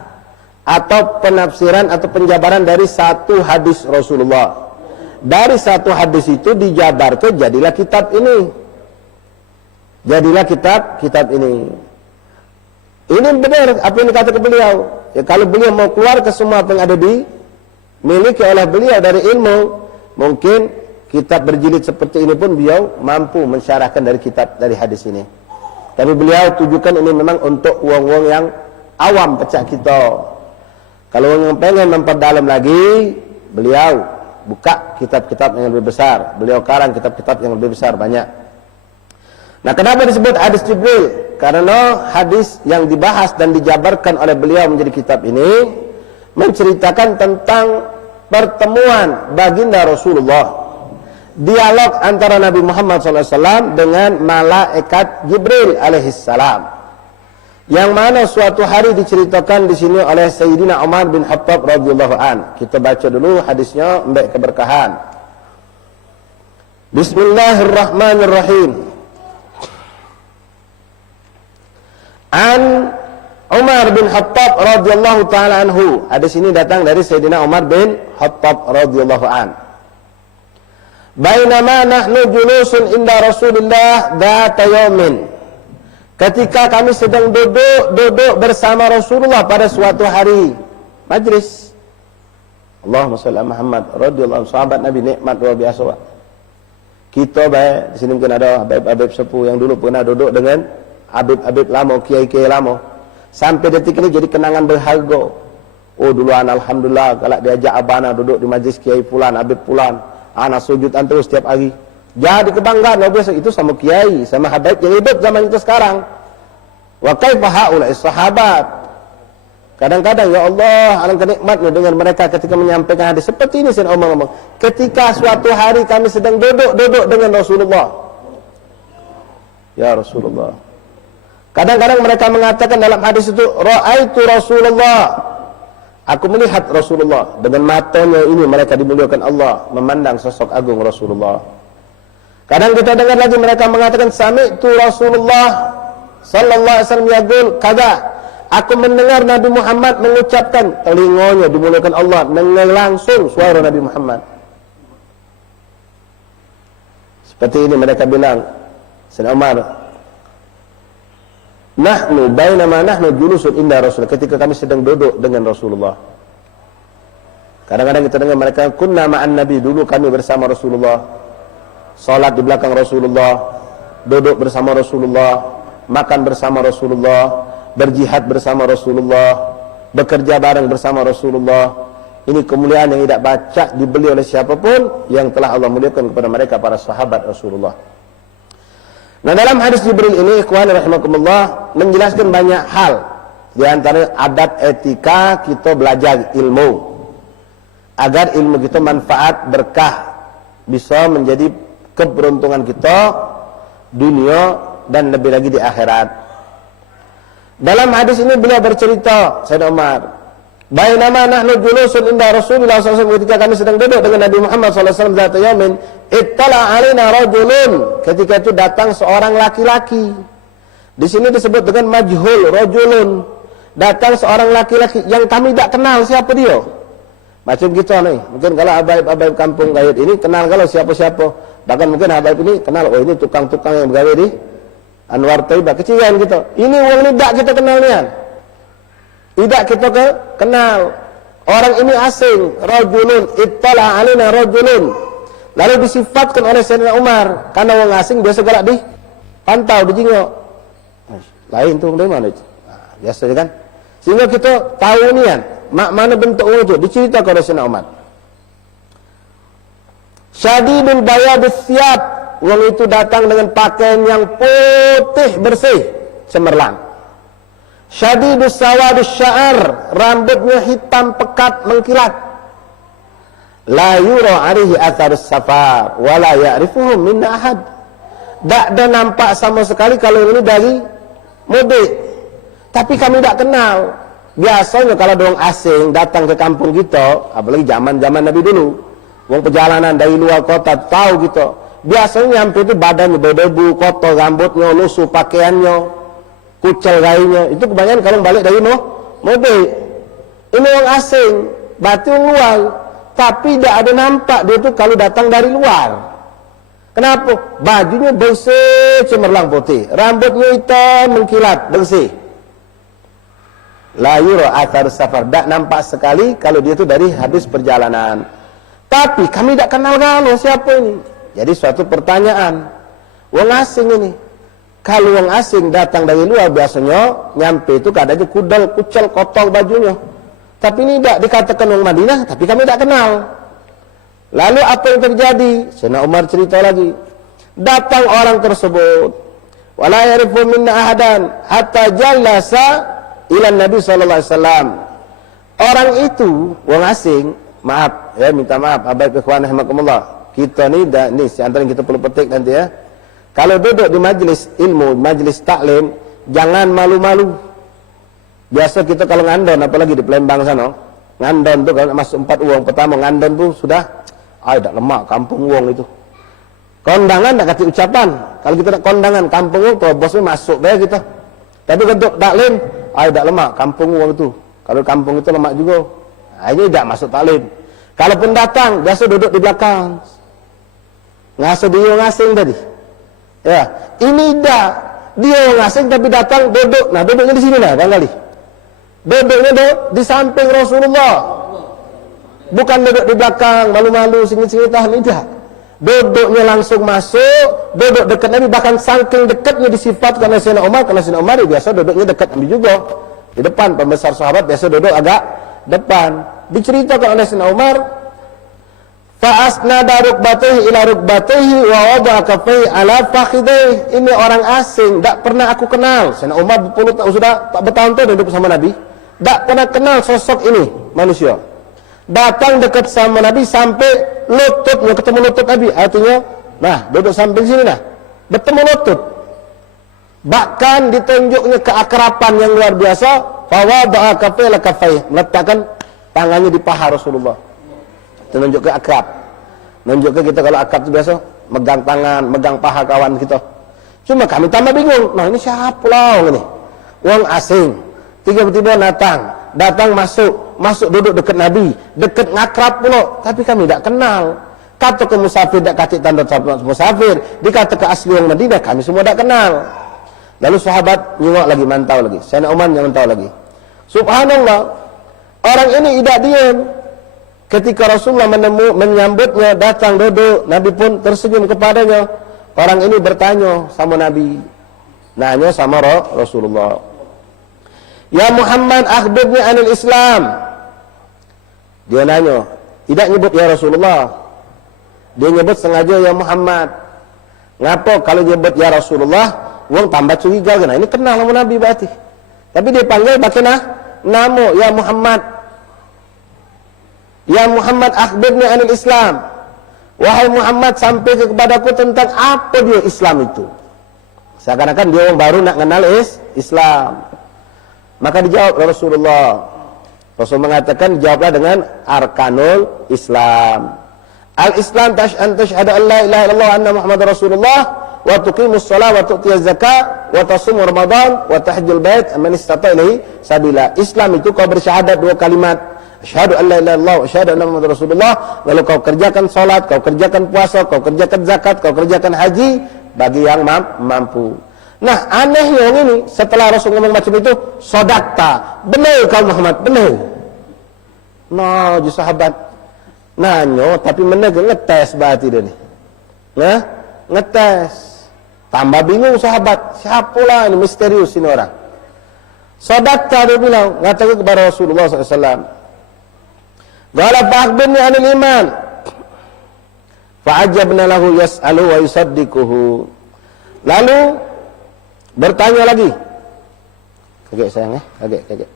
atau penafsiran atau penjabaran dari satu hadis Rasulullah. Dari satu hadis itu dijabarkan jadilah kitab ini. Jadilah kitab ini. Ini benar apa yang dikatakan beliau. Ya, kalau beliau mau keluar ke semua apa yang ada dimiliki oleh beliau dari ilmu, mungkin kitab berjilid seperti ini pun beliau mampu mensyarahkan dari kitab, dari hadis ini. Tapi beliau tujukan ini memang untuk wong-wong yang awam pecah kita. Kalau yang pengen memperdalam lagi, beliau buka kitab-kitab yang lebih besar. Beliau karang kitab-kitab yang lebih besar banyak. Nah, kenapa disebut hadis Jibril? Karena hadis yang dibahas dan dijabarkan oleh beliau menjadi kitab ini menceritakan tentang pertemuan baginda Rasulullah, dialog antara Nabi Muhammad SAW dengan malaikat Jibril alaihissalam, yang mana suatu hari diceritakan di sini oleh Sayyidina Umar bin Khattab radhiyallahu an. Kita baca dulu hadisnya, mbak keberkahan. Bismillahirrahmanirrahim. An Umar bin Khattab radhiyallahu taala anhu. Hadis ini datang dari Sayyidina Umar bin Khattab radhiyallahu an. Bainama nahnu julusun inda Rasulillah dzata yaumin. Ketika kami sedang duduk bersama Rasulullah pada suatu hari majlis. Allahumma shalli ala Muhammad radhiyallahu anhu, sahabat Nabi nikmat luar biasa. Kita baik di sini mungkin ada habib-habib sepuh yang dulu pernah duduk dengan habib-habib lama, kiai-kiai lama. Sampai detik ini jadi kenangan berharga. Oh, dulu alhamdulillah kalau diajak abana duduk di majlis kiai fulan, habib fulan, anak sujudan terus setiap hari. Jadi kebanggaan luar biasa itu sama kiai, sama habib yang hidup zaman kita sekarang. Wa kaifa haula'i sahabat. Kadang-kadang ya Allah, alangkah nikmatnya dengan mereka ketika menyampaikan hadis seperti ini. Saya ngomong, ketika suatu hari kami sedang duduk dengan Rasulullah. Ya Rasulullah. Kadang-kadang mereka mengatakan dalam hadis itu, ra'aitu Rasulullah. Aku melihat Rasulullah. Dengan matanya ini mereka dimuliakan Allah, memandang sosok agung Rasulullah. Kadang kita dengar lagi mereka mengatakan, sami'tu Rasulullah sallallahu alaihi wasallam yaqul kada. Aku mendengar Nabi Muhammad mengucapkan, telinganya dimuliakan Allah, dengar langsung suara Nabi Muhammad. Seperti ini mereka bilang, Sayyidina Umar, nahnu bainama nahnu julusun inda Rasul, ketika kami sedang duduk dengan Rasulullah. Kadang-kadang kita dengar mereka, kunna ma'an Nabi, dulu kami bersama Rasulullah, salat di belakang Rasulullah, duduk bersama Rasulullah, makan bersama Rasulullah, berjihad bersama Rasulullah, bekerja bareng bersama Rasulullah. Ini kemuliaan yang tidak baca dibeli oleh siapapun yang telah Allah muliakan kepada mereka para sahabat Rasulullah. Nah, dalam hadis Jibril ini ikhwan rahimakumullah menjelaskan banyak hal, di antara adab etika kita belajar ilmu agar ilmu kita manfaat, berkah, bisa menjadi keberuntungan kita dunia dan lebih lagi di akhirat. Dalam hadis ini beliau bercerita, Sayyidina Umar, bainama nahnu julusun inda Rasulullah SAW, ketika kami sedang duduk dengan Nabi Muhammad SAW zata yaumin, ittala alaina rajulun, ketika itu datang seorang laki-laki. Di sini disebut dengan majhul rajulun, datang seorang laki-laki yang kami tidak kenal siapa dia. Macam kita nih, mungkin kalau habaib-habaib kampung Gayut ini kenal kalau siapa-siapa. Bahkan mungkin habaib ini kenal, oh ini tukang-tukang yang bergawe di Anwar Taibah, kecilan kita. Ini orang ini tidak kita kenal nian. Tidak kita kenal. Orang ini asing, rajulun ittala alaina rajulun. Lalu disifatkan oleh Sayyidina Umar, karena orang asing biasa galak di pantau, dijingok. Lain tuh dari mana itu? Nah, biasa kan? Sehingga kita tahu nian, mana bentuk orang itu, diceritakan oleh Sayyidina Umar. Syadidul bayadus thiyab, orang itu datang dengan pakaian yang putih bersih, cemerlang. Syadidus sawadus sya'ar, rambutnya hitam pekat mengkilat. La yura alaihi atharus safar wa la ya'rifuhum minna ahad. Tak ada nampak sama sekali kalau ini dari mudik. Tapi kami tak kenal. Biasanya kalau ada orang asing datang ke kampung kita, apalagi zaman-zaman Nabi dulu, orang perjalanan dari luar kota tahu kita. Biasanya nyampe itu badannya berdebu, kotor rambutnya, lusuh pakaiannya, kucel gayanya. Itu kebanyakan kalau balik dari mudik. Ini orang asing, berarti orang luar. Tapi tidak ada nampak dia itu kalau datang dari luar. Kenapa? Bajunya bersih, cemerlang putih. Rambutnya hitam, mengkilat, bersih. La yura athar safar. Tak nampak sekali kalau dia itu dari habis perjalanan. Tapi kami tidak kenal kalau siapa ini. Jadi suatu pertanyaan. Orang asing ini. Kalau orang asing datang dari luar biasanya nyampe itu keadaannya kudal, kucel, kotor bajunya. Tapi ini tidak dikatakan orang Madinah, tapi kami tidak kenal. Lalu apa yang terjadi? Sayyidina Umar cerita lagi. Datang orang tersebut, wala ya'rifu minna ahadan hatta jallasa ila Nabi sallallahu alaihi wasallam. Orang itu, orang asing, maaf ya, minta maaf habaib ikhwan rahimakumullah. Kita ni antara yang kita perlu petik nanti ya. Kalau duduk di majlis ilmu, majlis taklim, jangan malu-malu. Biasa kita kalau ngandon, apalagi di Palembang sana, ngandon tuh kalau masuk 4 uang pertama ngandon tuh sudah, dak lemak kampung uang itu. Kondangan tak kasih ucapan. Kalau kita nak kondangan kampung uang, bosnya masuk bae kita. Tapi untuk taklim, dak lemak kampung uang itu. Kalau kampung itu lemak juga, ini tidak masuk taklim. Kalaupun datang, biasa duduk di belakang. Ngasuh dia orang asing tadi. Ya, ini dia orang asing tapi datang duduk. Nah, duduknya di sini lah barangkali. Duduknya di samping Rasulullah. Bukan duduk di belakang, malu-malu, singit-singitan, tidak. Duduknya langsung masuk, duduk dekat Nabi, bahkan saking dekatnya disifatkan oleh Sayyidina Umar, karena Sayyidina Umar biasa duduknya dekat Nabi juga. Di depan, pembesar sahabat biasa duduk agak depan. Diceritakan oleh Sayyidina Umar, fa'asnada rukbatayhi ila rukbatayhi wa wada'a kaffayhi ala fakhidayhi. Ini orang asing, tak pernah aku kenal. Sayyidina Umar sudah bertahun-tahun hidup bersama Nabi, tak pernah kenal sosok ini manusia. Datang dekat sama Nabi sampai lututnya ketemu lutut Nabi. Artinya, nah duduk samping sini nah, bertemu lutut. Bahkan ditunjuknya keakraban yang luar biasa. Fa wada'a kaffayhi ala kaffayhi, meletakkan tangannya di paha Rasulullah. Itu menunjukkan akrab. Menunjukkan kita kalau akrab itu biasa megang tangan, megang paha kawan kita. Cuma kami tambah bingung. Nah ini siapa lah ini? Orang asing. Tiba-tiba datang masuk duduk dekat Nabi, dekat ngakrab pula. Tapi kami tidak kenal. Kata ke musafir tidak kasih tanda musafir. Dikata ke asli orang Madinah, kami semua tidak kenal. Lalu sahabat nyengok lagi, mantau lagi. Sayyidina Umar yang mantau lagi. Subhanallah, orang ini tidak diam. Ketika Rasulullah menyambutnya, datang duduk, Nabi pun tersenyum kepadanya. Orang ini bertanya sama Nabi, nanya sama Rasulullah, ya Muhammad, akhbirni anil Islam. Dia nanya, tidak nyebut ya Rasulullah. Dia nyebut sengaja ya Muhammad. Ngapa kalau nyebut ya Rasulullah, orang tambah curiga kan? Ini kenal sama Nabi berarti. Tapi dia panggil pakai nama ya Muhammad. Ya Muhammad, akhbirni anil Islam. Wahai Muhammad, sampai kepadaku tentang apa dia Islam itu. Seakan-akan dia orang baru nak kenal Islam. Maka dijawab Rasulullah. Rasul mengatakan, jawablah dengan arkanul Islam. Al-Islam an tashhadu an la ilaha illallah anna Muhammad Rasulullah wa tuqimus shalah wa tu'tiyaz zakah wa tasum ramadan wa tahajjul bait man istata ilaihi sabila. Islam itu kau bersyahadat 2 kalimat, asyhadu an la ilaha illallah wa asyhadu anna muhammadar rasulullah, lalu kau kerjakan salat, kau kerjakan puasa, kau kerjakan zakat, kau kerjakan haji bagi yang mampu. Nah, anehnya yang ini, setelah Rasul ngomong macam itu, sodakta, benar kau Muhammad, benar. Nah, di sahabat nanyo, tapi menegak ngetes berarti dia ni. Nah, ngetes. Tambah bingung sahabat, siapa lah ini, misterius ini orang. Sodakta dia bilang, ngatakan kepada Rasulullah SAW. Qala fa'akhbirni 'anil iman. Fa'ajabna lahu yas'alu wa yusaddiquhu. Lalu bertanya lagi. Kaget sayang ya, kaget.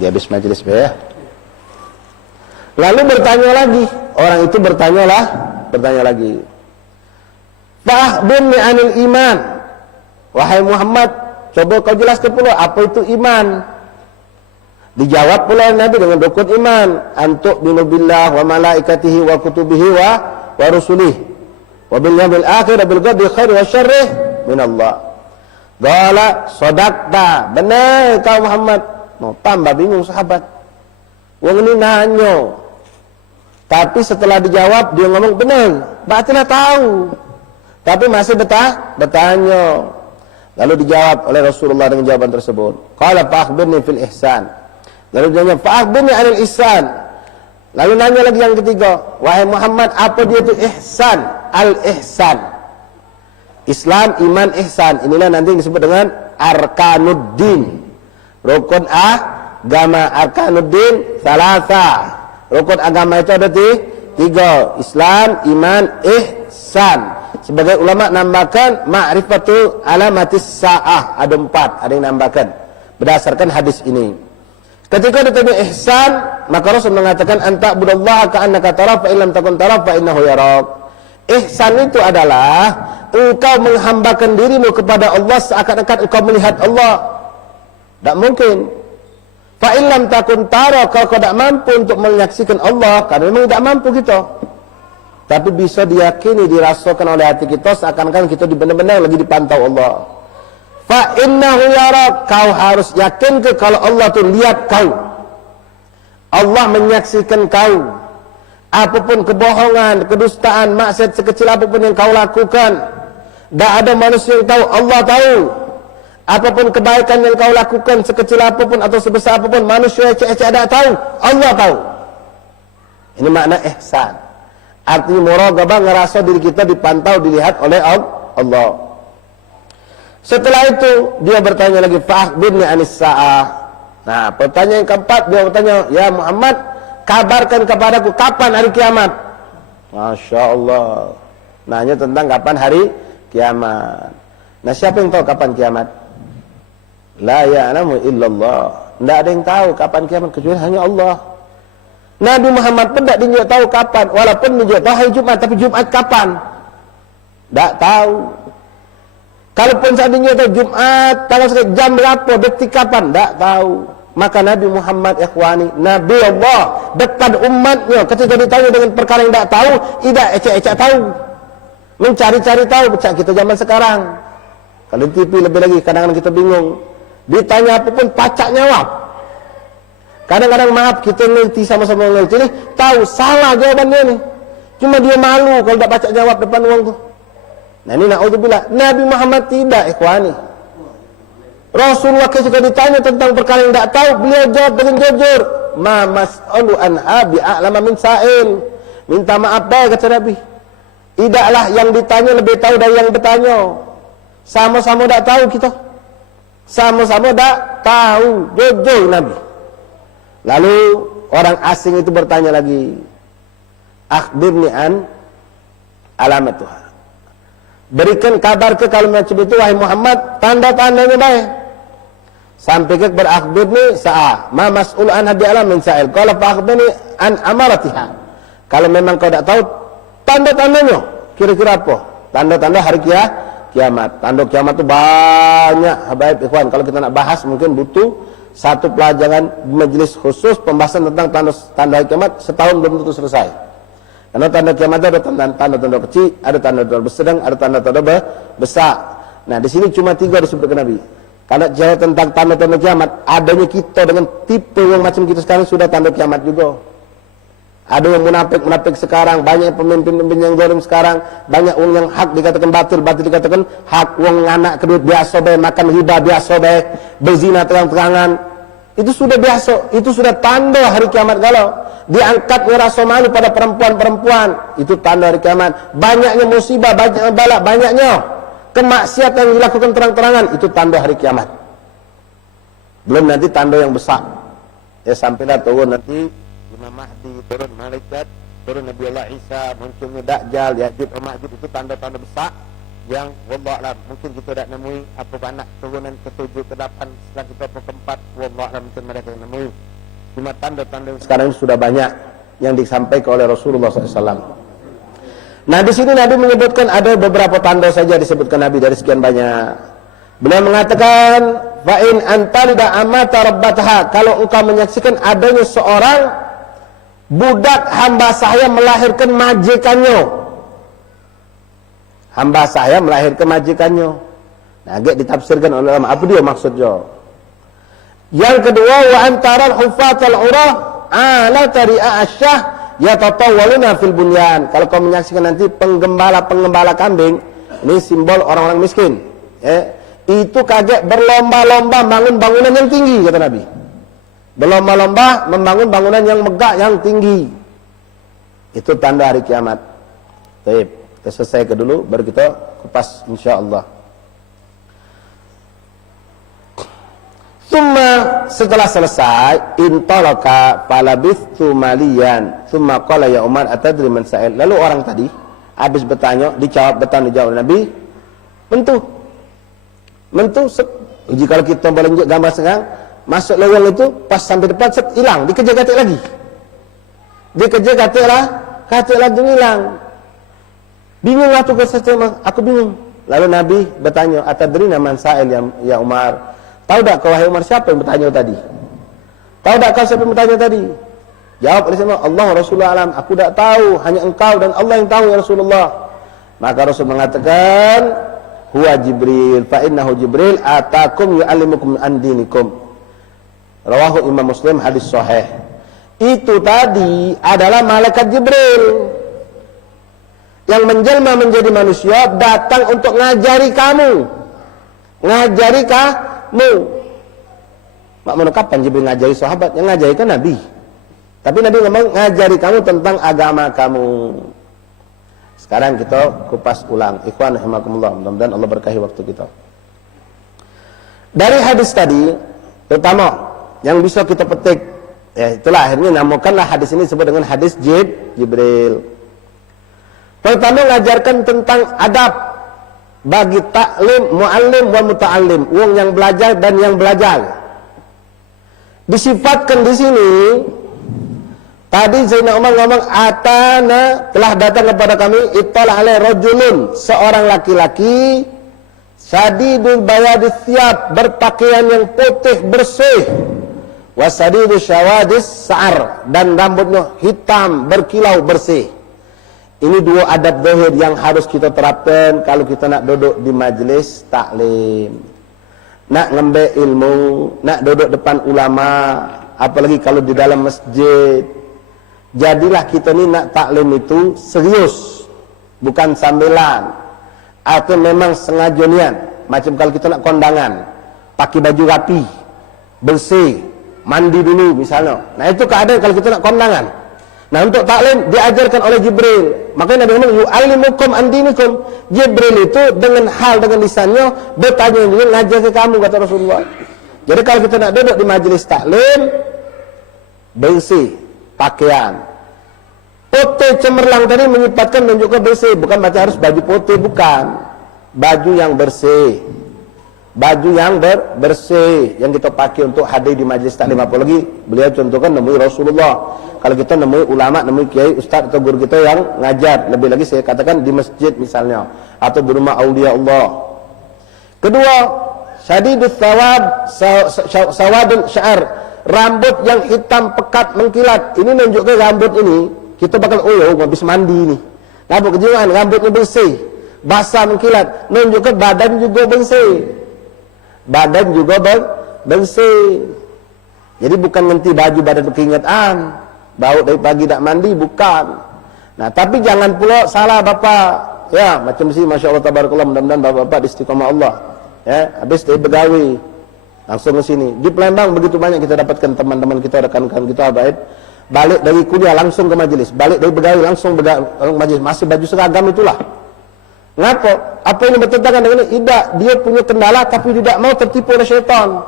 Dia habis majelis ya. Lalu bertanya lagi. Orang itu bertanya lagi. Fa'akhbirni 'anil iman. Wahai Muhammad, coba kau jelaskan pula apa itu iman. Dijawab pula Nabi dengan rukun iman, antuk binubillah wa malaikatihi wa kutubihi wa rusulihi wa bil yawmil akhir bil qadri khairi wa syarrih min Allah. Qala sadaqta, benar kau Muhammad. Mau tambah bingung sahabat. Wong ini nanyo. Tapi setelah dijawab dia ngomong benar, berarti dah tahu. Tapi masih bertanya. Lalu dijawab oleh Rasulullah dengan jawaban tersebut. Qala fa'akhbirni fil ihsan. Lalu dia nanya, fa'akhbirni 'anil ihsan. Lalu nanya lagi yang ketiga, wahai Muhammad, apa dia itu ihsan? Al-ihsan. Islam, iman, ihsan. Inilah nanti disebut dengan arkanuddin. Rukun agama. Arkanuddin salasa. Rukun agama itu ada 3. Islam, iman, ihsan. Sebagai ulama nambahkan ma'rifatul alamatis sa'ah, ada 4, ada yang nambahkan berdasarkan hadis ini. Ketika ditanya ihsan, maka Rasul mengatakan anta budallaha ka'annaka tara fa illam takun tara fa innahu yarak. Ihsan itu adalah engkau menghambakan dirimu kepada Allah seakan-akan engkau melihat Allah. Tak mungkin. Fa illam takun tara, kalau kau tak mampu untuk menyaksikan Allah, karena memang tak mampu kita. Tapi bisa diyakini, dirasakan oleh hati kita seakan-akan kita benar-benar lagi dipantau Allah. Fa innahu yarak, kau harus yakin ke kalau Allah tu lihat kau. Allah menyaksikan kau. Apapun kebohongan, kedustaan, maksiat sekecil apapun yang kau lakukan, tak ada manusia yang tahu, Allah tahu. Apapun kebaikan yang kau lakukan, sekecil apapun atau sebesar apapun, manusia ecek-ecek tak tahu, Allah tahu. Ini makna ihsan. Artinya muraqabah, ngerasa diri kita dipantau, dilihat oleh Allah. Setelah itu dia bertanya lagi, fa'akhbirni 'anis sa'ah. Nah, pertanyaan yang keempat dia bertanya, ya Muhammad, kabarkan kepadaku kapan hari kiamat. Masya Allah. Nanya tentang kapan hari kiamat. Nah, siapa yang tahu kapan kiamat? La ya'lamu illallah. Tidak ada yang tahu kapan kiamat kecuali hanya Allah. Nabi Muhammad pun tak dia tahu kapan. Walaupun dia tahu hari Jumat, tapi Jumat kapan? Tak tahu. Kalaupun seandainya tahu Jumat, tanggal sekian, jam berapa, detik kapan? Tak tahu. Maka Nabi Muhammad ikhwani, Nabi Allah depan umatnya, ketika ditanya dengan perkara yang tak tahu, tidak ecek-ecek tahu. Mencari-cari tahu, macam kita zaman sekarang. Kalau di TV lebih lagi, kadang-kadang kita bingung. Ditanya apapun, pacak jawab. Kadang-kadang maaf, kita ngerti sama-sama ngerti ni, tahu salah jawabannya ni. Cuma dia malu kalau tak pacak jawab depan orang tu. Nah ini na'udzubillah. Nabi Muhammad tidak ikhwani. Rasulullah ketika ditanya tentang perkara yang tak tahu, beliau jawab dengan jujur. Ma mas'alu anha bi'a'lama min sa'il. Minta maaf baik kata Nabi. Tidaklah yang ditanya lebih tahu dari yang bertanya. Sama-sama tak tahu kita. Sama-sama tak tahu. Jujur Nabi. Lalu orang asing itu bertanya lagi. Akhbirni an alamat Tuhan. Berikan kabar ke kalau macam itu wahai Muhammad, tanda-tandanya baik. Sampai ke berakhbirni sa'ah. Ma mas'ul an hadi alam min sa'il. Qala fa akhbirni an amaratiha. Kalau memang kau tak tahu tanda-tandanya, kira-kira apa? Tanda-tanda hari kiamat. Tanda kiamat itu banyak, habaib ikhwan. Kalau kita nak bahas mungkin butuh satu pelajaran majlis khusus pembahasan tentang tanda hari kiamat, setahun belum tentu selesai. Karena tanda kiamat ada tanda-tanda kecil, ada tanda-tanda bersedang, ada tanda-tanda besar. Nah, di sini cuma 3 disebutkan Nabi. Karena jauh tentang tanda-tanda kiamat, adanya kita dengan tipe yang macam kita sekarang sudah tanda kiamat juga. Ada yang munafik sekarang, banyak pemimpin-pemimpin yang zalim sekarang, banyak orang yang hak dikatakan batil dikatakan hak, wong anak kedua biasa bae, makan riba biasa bae, berzina terang-terangan. Itu sudah biasa, itu sudah tanda hari kiamat kalau diangkatnya rasa malu pada perempuan-perempuan, itu tanda hari kiamat. Banyaknya musibah, banyaknya bala, banyaknya kemaksiatan yang dilakukan terang-terangan, itu tanda hari kiamat. Belum nanti tanda yang besar. Ya sampailah turun nanti Imam Mahdi, turun malaikat, turun Nabi Allah Isa, munculnya Dajjal, Ya'juj dan Ma'juj, itu tanda-tanda besar yang wallahualam mungkin kita tak nemui apa banyak turunan ke-7 ke-8 setelah kita ke-4, wallahualam mungkin mereka yang nemui. Cuma tanda-tanda sekarang sudah banyak yang disampaikan oleh Rasulullah SAW. Nah, di sini Nabi menyebutkan ada beberapa tanda saja disebutkan Nabi dari sekian banyak. Beliau mengatakan, fa in antalida amata rabbataha, kalau engkau menyaksikan adanya seorang budak hamba saya melahirkan majikannya. Hamba saya melahirkan majikannya. Nah, agak ditafsirkan oleh ulama. Apa dia maksudnya? Yang kedua, wa antaral hufatal urah ala tari'a asyah yatatawwaluna fil bunyan. Kalau kau menyaksikan nanti penggembala kambing, ini simbol orang-orang miskin. Itu kaget berlomba-lomba bangun bangunan yang tinggi, kata Nabi. Berlomba-lomba membangun bangunan yang megah, yang tinggi. Itu tanda hari kiamat. Baik, kita selesaikan dulu, baru kita kupas insyaAllah. Setelah selesai, intolaka falabithu malian. Thumma qala ya Umar atadri man sa'il. Lalu orang tadi habis bertanya, dijawab Nabi, mentu. Jika kita boleh gambar sekarang, masuk lewang itu, pas sampai depan, hilang, dikejar-kejar lagi. Katik lagi hilang. Bingung lah tuh aku bingung. Lalu Nabi bertanya, atadri man sa'il ya Umar. Tahu tak kau wahai Umar siapa yang bertanya tadi? Tahu tak kau siapa yang bertanya tadi? Jawab oleh sama Allah Rasulullah alam. Aku tak tahu, hanya engkau dan Allah yang tahu ya Rasulullah. Maka Rasul mengatakan, huwa Jibril, fa innahu Jibril atakum yu'allimukum an dinikum. Rawahu Imam Muslim, hadis sahih. Itu tadi adalah malaikat Jibril yang menjelma menjadi manusia, datang untuk ngajari kamu. Makmana kapan Jibril ngajari sahabat? Yang ngajari kan Nabi. Tapi Nabi ngomong ngajari kamu tentang agama kamu. Sekarang kita kupas ulang. Ikhwan rahimakumullah, mudah-mudahan Allah berkahi waktu kita. Dari hadis tadi, terutama yang bisa kita petik, itulah akhirnya namakanlah hadis ini disebut dengan hadis Jibril. Pertama, mengajarkan tentang adab bagi taklim, muallim wa muta'allim, wong yang belajar dan yang belajar. Disifatkan di sini. Tadi Sayyidina Umar ngomong, atana, telah datang kepada kami, ittala alai rajulun, seorang laki-laki, sadidul bayadis thiyab, berpakaian yang putih bersih, wasadidul syawadis sa'ar, dan rambutnya hitam berkilau bersih. Ini 2 adab zahir yang harus kita terapkan kalau kita nak duduk di majlis taklim, nak ngambil ilmu, nak duduk depan ulama, apalagi kalau di dalam masjid. Jadilah kita ni nak taklim itu serius, bukan sambilan atau memang sengaja niat. Macam kalau kita nak kondangan, pakai baju rapi, bersih, mandi dulu misalnya. Nah, itu keadaan kalau kita nak kondangan. Nah, untuk taklim diajarkan oleh Jibril. Makanya Nabi ngomong, yu'allimukum an dinikum. Jibril itu dengan lisannya bertanya dia ngajar ke kamu, kata Rasulullah. Jadi kalau kita nak duduk di majlis taklim, bersih pakaian. Putih cemerlang tadi menyifatkan menunjukkan bersih, bukan baca harus baju putih, bukan. Baju yang bersih. Baju yang bersih yang kita pakai untuk hadir di majlis taklim. Apalagi beliau contohkan nemui Rasulullah. Kalau kita nemui ulama, nemui kiai, ustaz atau guru kita yang ngajar, lebih lagi saya katakan di masjid misalnya, atau di rumah aulia Allah. Kedua, syadidus sawadul sya'ar, rambut yang hitam pekat mengkilat. Ini menunjukkan rambut ini kita bakal habis mandi nih. Nampak kejiwaan, rambutnya bersih, basah mengkilat, menunjukkan badan juga bersih. Badan juga bersih. Jadi bukan ganti baju badan keingetan, bau dari pagi tak mandi, bukan. Nah, tapi jangan pula salah bapak. Ya, macam si Masya Allah Tabarakallah, mudah-mudahan bapak-bapak di istiqamah Allah. Ya, habis dari begawi langsung ke sini. Di Palembang begitu banyak kita dapatkan teman-teman kita, rekan-rekan kita habaib, balik dari kuliah langsung ke majelis, balik dari begawi langsung ke majelis, masih baju seragam itulah. Ngapa? Apa ini bertentangan dengan ini? Tidak, dia punya kendala tapi tidak mau tertipu oleh syaitan.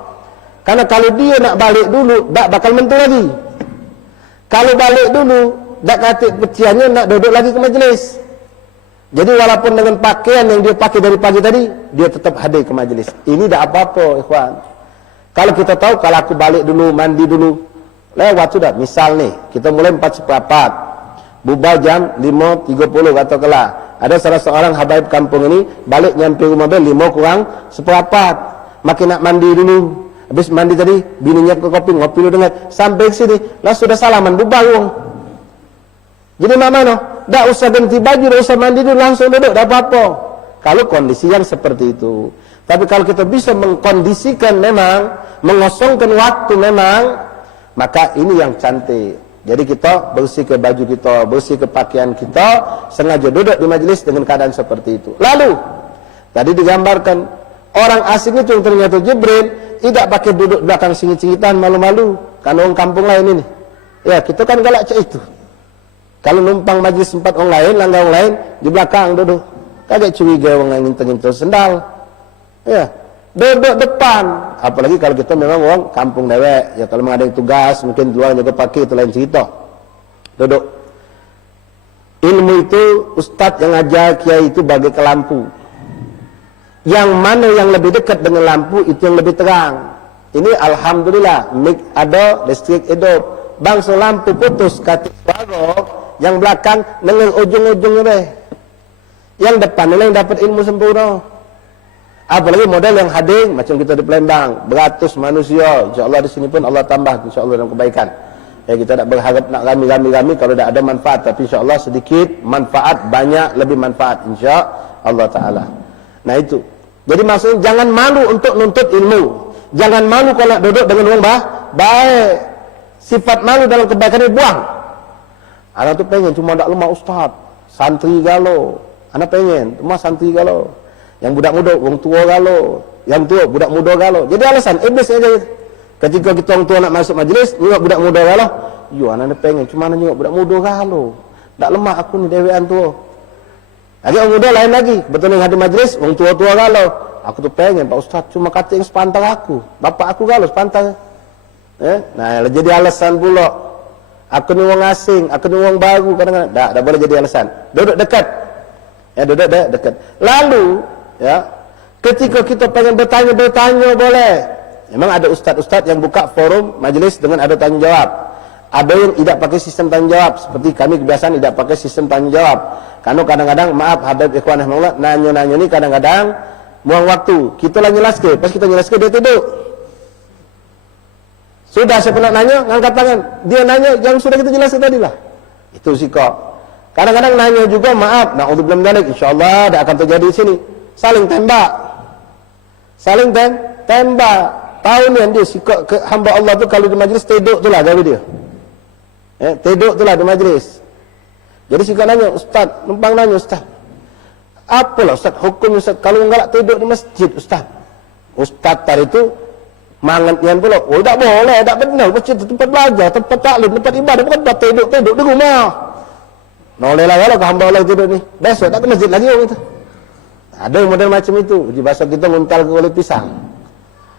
Karena kalau dia nak balik dulu, tak bakal mentu lagi. Kalau balik dulu, tak kata peciannya nak duduk lagi ke majelis. Jadi walaupun dengan pakaian yang dia pakai dari pagi tadi, dia tetap hadir ke majelis. Ini tak apa-apa, ikhwan. Kalau kita tahu, kalau aku balik dulu, mandi dulu, lewat sudah. Misal nih, kita mulai 4:15, bubar jam 5.30 katakanlah. Ada salah seorang habaib kampung ini, balik nyampe rumah bel 5 kurang 1/4. Makin nak mandi dulu. Habis mandi tadi, bininya ke kopi, ngopi dulu dengan. Sampai sini, lah sudah salaman, bubar wong. Jadi mana? Tak usah ganti baju, tak usah mandi dulu, langsung duduk, tak apa-apa. Kalau kondisi yang seperti itu. Tapi kalau kita bisa mengkondisikan memang, mengosongkan waktu memang, maka ini yang cantik. Jadi kita bersih ke baju kita, bersih ke pakaian kita, sengaja duduk di majelis dengan keadaan seperti itu. Lalu, tadi digambarkan, orang asing itu yang ternyata Jibril, tidak pakai duduk belakang singit-singitan, malu-malu. Karena orang kampung lain ini. Ya, kita kan galak cak itu. Kalau numpang majlis tempat orang lain, langgar orang lain, di belakang duduk. Kagak curiga orang yang ngintel-ngintel sendal. Ya, duduk depan. Apalagi kalau kita memang orang kampung dewek. Ya, kalau memang ada yang tugas, mungkin luar juga pakai, itu lain cerita. Duduk. Ilmu itu, ustadz yang ajar kiai itu bagai ke lampu. Yang mana yang lebih dekat dengan lampu, itu yang lebih terang. Ini Alhamdulillah, mik ada, listrik hidup. Bangsa lampu putus, kata suara. Yang belakang dengan ujung-ujungnya deh. Yang depan yang dapat ilmu sempurna. Apalagi model yang hadir macam kita di Palembang, beratus manusia. InsyaAllah di sini pun Allah tambah insyaAllah dalam kebaikan. Ya, kita tak berharap nak rami-rami kalau tak ada manfaat, tapi insyaAllah sedikit manfaat, banyak lebih manfaat insyaAllah ta'ala. Nah itu. Jadi maksudnya jangan malu untuk nuntut ilmu. Jangan malu kalau nak duduk dengan orang baik. Sifat malu dalam kebaikan ini buang. Anak tu pengen cuma tak lemah ustaz, santri galau. Anak pengen cuma santri galau. Yang budak muda, orang tua galau. Yang tua, budak muda galau. Jadi alasan iblis aja. Ketika kita orang tua nak masuk majlis, tengok budak muda galau. Yo, anak pengen cuma nak tengok budak muda galau. Tak lemah aku ni dewean tua. Lagi orang muda lain lagi. Betul yang hadir majlis, orang tua-tua galau. Aku tu pengen Pak Ustaz cuma kata yang sepantar aku. Bapak aku galau sepantar. Nah, jadi alasan pula. Aku ni orang asing, aku ni orang baru kadang-kadang. Tak boleh jadi alasan. Duduk dekat. Ya, duduk dekat. Lalu, ya, ketika kita pengen bertanya boleh. Memang ada ustaz-ustaz yang buka forum majlis dengan ada tanya jawab. Ada yang tidak pakai sistem tanya jawab. Seperti kami kebiasaan tidak pakai sistem tanya jawab. Karena kadang-kadang, maaf, habaib ikhwan rahimahullah, nanya-nanya ni kadang-kadang buang waktu. Kita lah nyelaskan. Pas kita nyelaskan, dia tidur. Sudah saya pernah nanya, ngangkat tangan. Dia nanya yang sudah kita jelaskan tadi lah. Itu sikap. Kadang-kadang nanya juga, maaf, na'udzubillah min dzalik, insyaallah tak akan terjadi di sini. Saling tembak. Saling tembak. Tahu ni dia sikap ke hamba Allah tu kalau di majlis tidur tu lah gawe dia. Tidur tu lah di majlis. Jadi sikap nanya, ustaz, numpang nanya ustaz. Apalah ustaz hukum ustaz kalau enggak tidur di masjid ustaz? Ustaz tadi tu mangatnya pula, oh tak boleh, tak benar, masjid tempat belajar, tempat taklim, tempat ibadah, bukan tempat tidur di rumah. Boleh lah kalau hamba Allah tidur ni, besok tak ke masjid lagi orang itu. Ada model macam itu, di bahasa kita nguntal ke kulit pisang.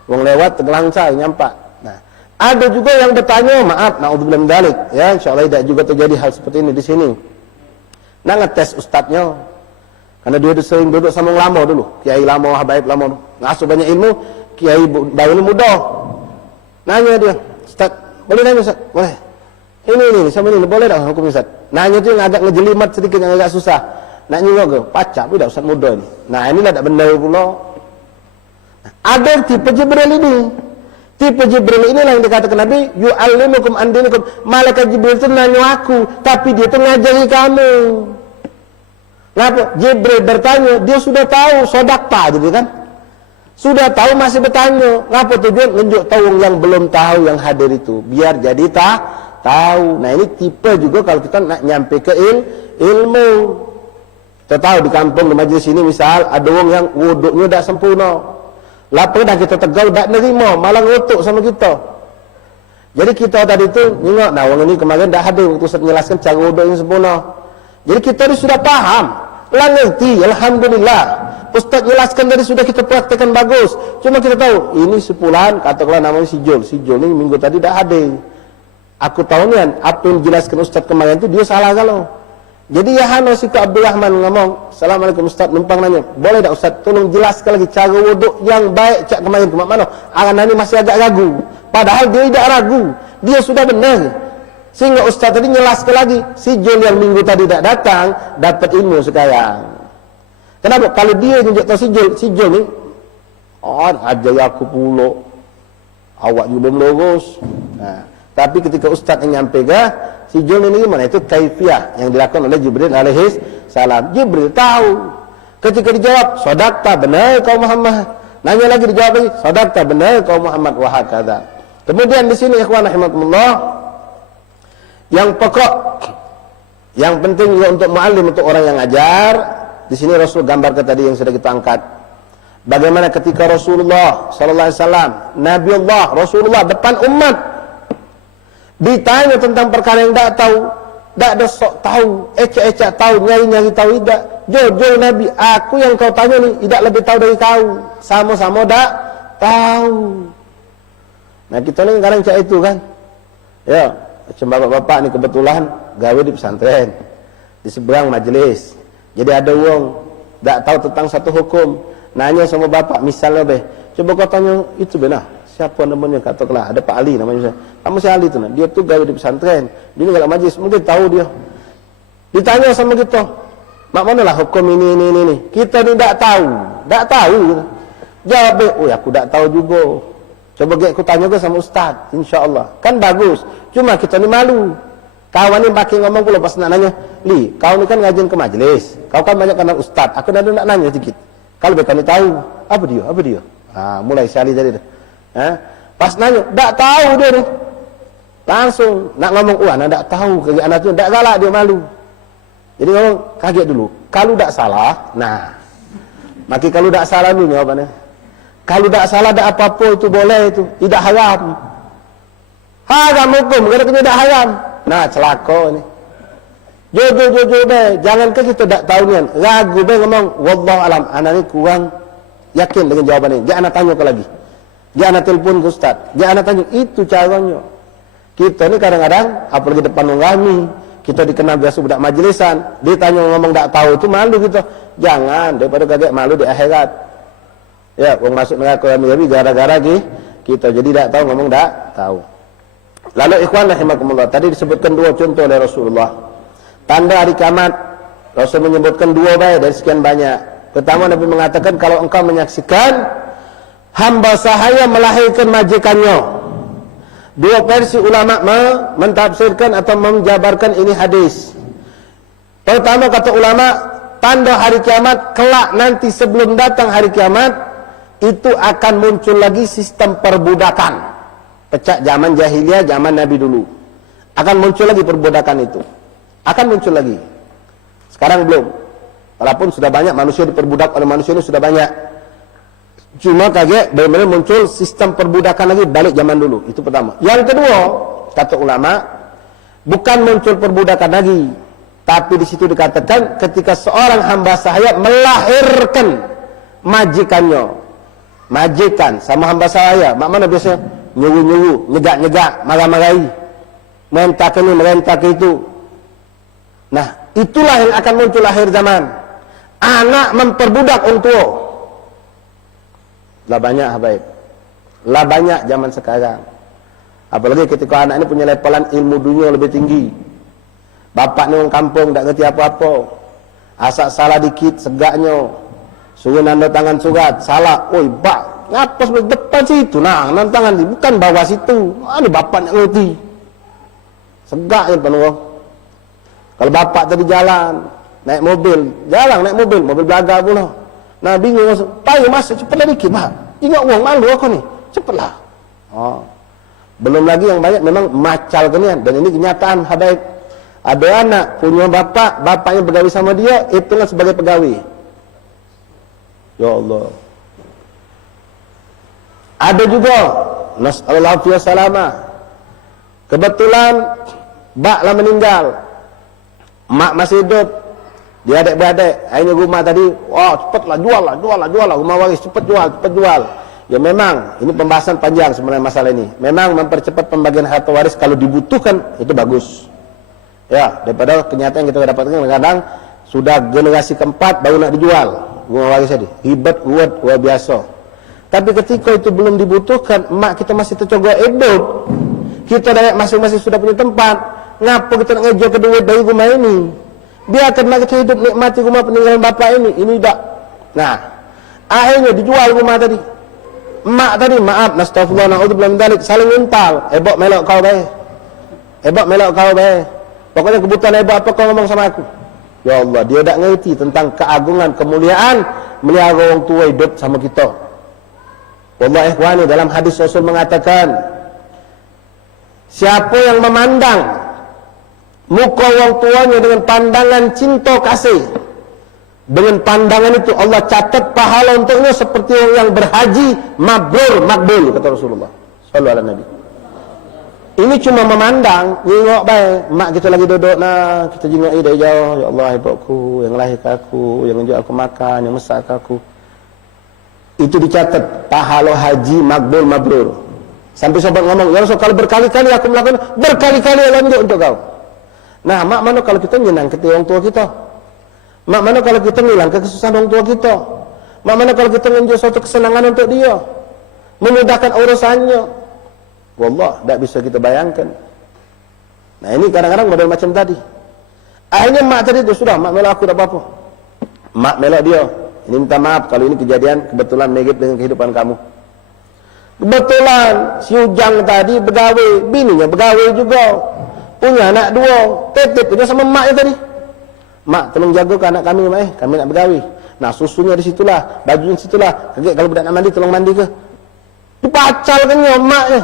Orang lewat, tergelangsai, nyampak. Nah, ada juga yang bertanya, maaf, na'udzubillah min dzalik, ya, insyaAllah tidak juga terjadi hal seperti ini di sini. Nak ngetes ustadznya, karena dia sering duduk sama orang lama dulu, kiai lama, habaib lama, ngasuh banyak ilmu, kiai baru ni muda. Nanya dia, ustaz, boleh nanya ustaz? Boleh. Ini sama ini, boleh tak hukum ustaz? Nanya tu yang agak ngejelimat sedikit, yang agak susah. Nak nyengok ke? Pacak pun dah ustaz muda ni. Nah inilah tak benar pula. Ada tipe Jibril ini. Tipe Jibril inilah yang dikatakan Nabi, yu'allimukum an dinikum. Malaikat Jibril itu nanya aku, tapi dia itu ngajari kamu. Kenapa? Jibril bertanya, dia sudah tahu, sodakta gitu kan. Sudah tahu masih bertanya. Ngapa tujuan? Nunjuk tahu yang belum tahu yang hadir itu. Biar jadi tahu. Nah ini tipe juga kalau kita nak nyampe ke ilmu. Kita tahu di kampung, di majlis ini misal, ada orang yang wuduknya tak sempurna. Lapar dah kita tegal, tak nerima, malah ngutuk sama kita. Jadi kita tadi tu tengok, nah orang ini kemarin dah hadir waktu Ustaz menjelaskan cara wuduk yang sempurna. Jadi kita ni sudah faham, lah ngerti, alhamdulillah. Ustaz jelaskan tadi sudah kita praktekkan bagus. Cuma kita tahu, ini sepulan, katakanlah namanya Sijol. Sijol ni minggu tadi dah hadir. Aku tahu ni kan, apa yang dijelaskan Ustaz kemarin tu dia salah kalau. Jadi ya Hano si Abdul Rahman ngomong, Assalamualaikum Ustaz, numpang nanya, boleh tak Ustaz tolong jelaskan lagi cara wuduk yang baik cak kemarin ke mana? Anak ini masih agak ragu. Padahal dia tidak ragu, dia sudah benar. Sehingga Ustaz tadi jelaskan lagi, Sijol yang minggu tadi tak datang dapat ilmu sekarang. Kenapa? Kalau dia tunjuk tahu Sijol ni, ajar aku pula, awak juga belum lurus. Nah, tapi ketika Ustaz yang nyampe ke Sijol ini gimana? Itu kaifiah yang dilakukan oleh Jibril alaihi salam. Jibril tahu. Ketika dijawab, sodakta benar kau Muhammad. Nanya lagi dijawab lagi, sodakta benar kau Muhammad wa hakadha. Kemudian di sini ikhwan rahimakumullah, yang pokok, yang penting juga untuk muallim, untuk orang yang ajar. Di sini Rasul gambarkan tadi yang sudah kita angkat. Bagaimana ketika Rasulullah sallallahu alaihi wasallam, Nabi Allah, Rasulullah depan umat ditanya tentang perkara yang tak tahu, tak ada sok tahu, ecak-ecak tahu, nyari-nyari tahu tidak. Jujur Nabi, aku yang kau tanya ni tidak lebih tahu dari kau. Sama-sama tak tahu. Nah kita ni kadang cak itu kan. Ya, macam bapak-bapak ni kebetulan gawe di pesantren, di seberang majlis. Jadi ada orang tak tahu tentang satu hukum, nanya sama bapak, misalnya coba kau tanya itu benar. Siapa namanya, katakanlah ada Pak Ali namanya. Kamu si Ali tu nah, dia tu gawe di pesantren. Dia ni kalau majlis mungkin tahu dia. Ditanya sama kita, mak manalah hukum ini. Kita ni tak tahu gitu. Jawab dia, oh aku tak tahu juga. Coba aku tanya ke sama ustaz, insya-Allah. Kan bagus. Cuma kita ni malu. Kawan ni makin ngomong pula pas nak nanya, "Li, kau ni kan ngajian ke majlis. Kau kan banyak kenal ustaz. Aku nak nanya sedikit. Kalau kau ni tahu, apa dia? Mulai sekali tadi dah. Pas nanya, tak tahu dia ni. Langsung nak ngomong, anak tak tahu, kaget anak tu, tak galak dia malu. Jadi ngomong, kaget dulu. Kalau tak salah, maki kalau tak salah dulu jawabannya. Kalau tak salah tak apa-apa itu boleh itu, tidak haram. Haram hukum, katanya tak haram. Nah, celaka ni. Jujur jangankah kita tak tahu ni kan. Ragu ngomong, wallahu alam, anak ni kurang yakin dengan jawaban ini. Dia anak tanya ke lagi. Dia anak telpon ke ustaz, dia anak tanya, itu caranya. Kita ni kadang-kadang, apalagi depan orang kami, kita dikenal biasa budak majlisan, dia tanya ngomong tak tahu, itu malu kita. Jangan, daripada kaget malu di akhirat. Ya, orang masuk neraka kami gara-gara kita jadi tak tahu, ngomong tak tahu. Lalu ikhwan rahimakumullah, tadi disebutkan dua contoh oleh Rasulullah. Tanda hari kiamat, Rasul menyebutkan dua dari sekian banyak. Pertama Nabi mengatakan, kalau engkau menyaksikan hamba sahaya melahirkan majikannya. Dua versi ulama mentafsirkan atau menjabarkan ini hadis. Pertama kata ulama, tanda hari kiamat kelak nanti sebelum datang hari kiamat itu akan muncul lagi sistem perbudakan. Pecah zaman jahiliyah, zaman Nabi dulu. Akan muncul lagi perbudakan itu. Akan muncul lagi. Sekarang belum. Walaupun sudah banyak manusia diperbudak oleh manusia ini sudah banyak. Cuma kaget benar-benar muncul sistem perbudakan lagi balik zaman dulu. Itu pertama. Yang kedua, kata ulama, bukan muncul perbudakan lagi, tapi di situ dikatakan ketika seorang hamba sahaya melahirkan majikannya. Majikan sama hamba sahaya, mak mana biasanya nyuruh-nyuruh, nyegak-nyegak, marah-marahi, merentah ini, merentah itu. Nah, itulah yang akan muncul akhir zaman. Anak memperbudak orang tua. Lah banyak habaib. Lah banyak zaman sekarang. Apalagi ketika anak ini punya levelan ilmu dunia lebih tinggi. Bapak ni orang kampung tak ngerti apa-apa. Asal salah dikit segaknya. Suruh nanda tangan surat, salah. Oi, bak, ngapa sebelah depan situ, nah nantangan di, bukan bawah situ. Ini bapak nak ngerti. Segak je depan orang. Kalau bapak tadi jalan, naik mobil, mobil belaga pula. Nah bingung masuk, payah masuk, cepatlah dikit, Pak. Ingat uang malu aku ni, cepatlah. Belum lagi yang banyak memang macal kenian, dan ini kenyataan habaib. Ada anak punya bapak, bapaknya bergawi sama dia, itulah sebagai pegawai. Ya Allah. Ada juga nasallahu alaihi wasallam. Kebetulan baklah meninggal. Mak masih hidup. Dia adik-beradik, akhirnya rumah tadi, cepatlah jual lah, rumah waris cepat jual. Ya memang ini pembahasan panjang sebenarnya masalah ini. Memang mempercepat pembagian harta waris kalau dibutuhkan itu bagus. Ya, daripada kenyataan yang kita dapatkan kadang sudah generasi keempat baru nak dijual rumah waris tadi. Ribet luar biasa. Tapi ketika itu belum dibutuhkan, mak kita masih tercogok hidup. Kita dah masing-masing sudah punya tempat. Ngapa kita nak ngejar kedua dari rumah ini? Biarkan mak kita hidup nikmati rumah peninggalan bapak ini. Ini tak. Nah, akhirnya dijual rumah tadi. Mak tadi, maaf, nastagfirullah, na'udzubillah min dzalik, saling mintal. Ebok melok kau bae. Pokoknya kebutuhan ebok apa kau ngomong sama aku? Ya Allah, dia tak ngerti tentang keagungan, kemuliaan melihara orang tua hidup sama kita. Wallah ikhwani, dalam hadis Rasul mengatakan, siapa yang memandang muka orang tuanya dengan pandangan cinta kasih, dengan pandangan itu Allah catat pahala untuknya seperti orang yang berhaji mabrur makbul, kata Rasulullah sallallahu alaihi wasallam. Ini cuma memandang, jengok baik, mak kita lagi duduk nah, kita jengok dari jauh, ya Allah ibukku yang lahirkan aku, yang menunjuk aku makan, yang masak aku. Itu dicatat pahala haji makbul mabrur. Sampai sahabat ngomong, ya Rasul, kalau berkali-kali aku melakukan, berkali-kali Allah menunjuk untuk kau. Nah, mak mana kalau kita nyenang ke orang tua kita? Mak mana kalau kita ngilang kesusahan orang tua kita? Mak mana kalau kita menunjuk suatu kesenangan untuk dia, memudahkan urusannya? Wallah, tak bisa kita bayangkan. Nah ini kadang-kadang model macam tadi. Akhirnya mak tadi itu sudah, mak melak aku tak apa-apa. Mak melak dia, ini minta maaf kalau ini kejadian kebetulan mirip dengan kehidupan kamu. Kebetulan si Ujang tadi bergawe, bininya bergawe juga, punya anak dua, tetep dia sama maknya tadi. Mak, tolong jaga ke anak kami, mak, kami nak bergawe. Nah susunya di situlah, bajunya di situlah. Kaget kalau budak nak mandi, tolong mandi ke. Dipacalkannya maknya.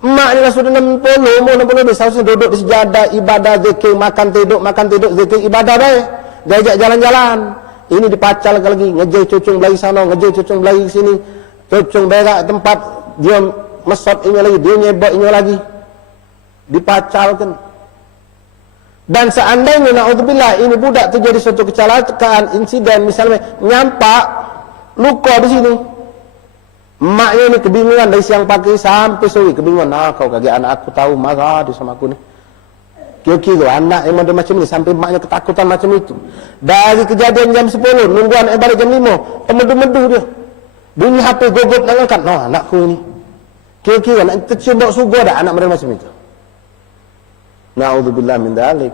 Mak ni lah sudah 60, umur 60 lebih, seharusnya duduk di sejadah, ibadah, zikir, makan tidur, zikir, ibadah baik. Diajak jalan-jalan. Ini dipacalkan lagi, ngejar cucung belai sana, ngejar cucung belai sini, cucung berak tempat, dia mesot ini lagi, dia nyebak ini lagi. Dipacalkan. Dan seandainya, na'udzubillah, ini budak terjadi suatu kecelakaan, insiden, misalnya, nyampak, luka di sini. Maknya ini kebingungan dari siang pagi sampai sore, kebingungan. Nah, kau kaget anak aku tahu marah dia sama aku ni. Kira-kira anak yang model macam ni sampai maknya ketakutan macam itu. Dari kejadian jam 10, nunggu anak balik jam 5, temedu-medu dia. Bunyi HP gogot nak angkat. Nah, anakku ini. Kira-kira nak tercium bau sugar dah anak model macam itu. Na'udzubillah min dzalik.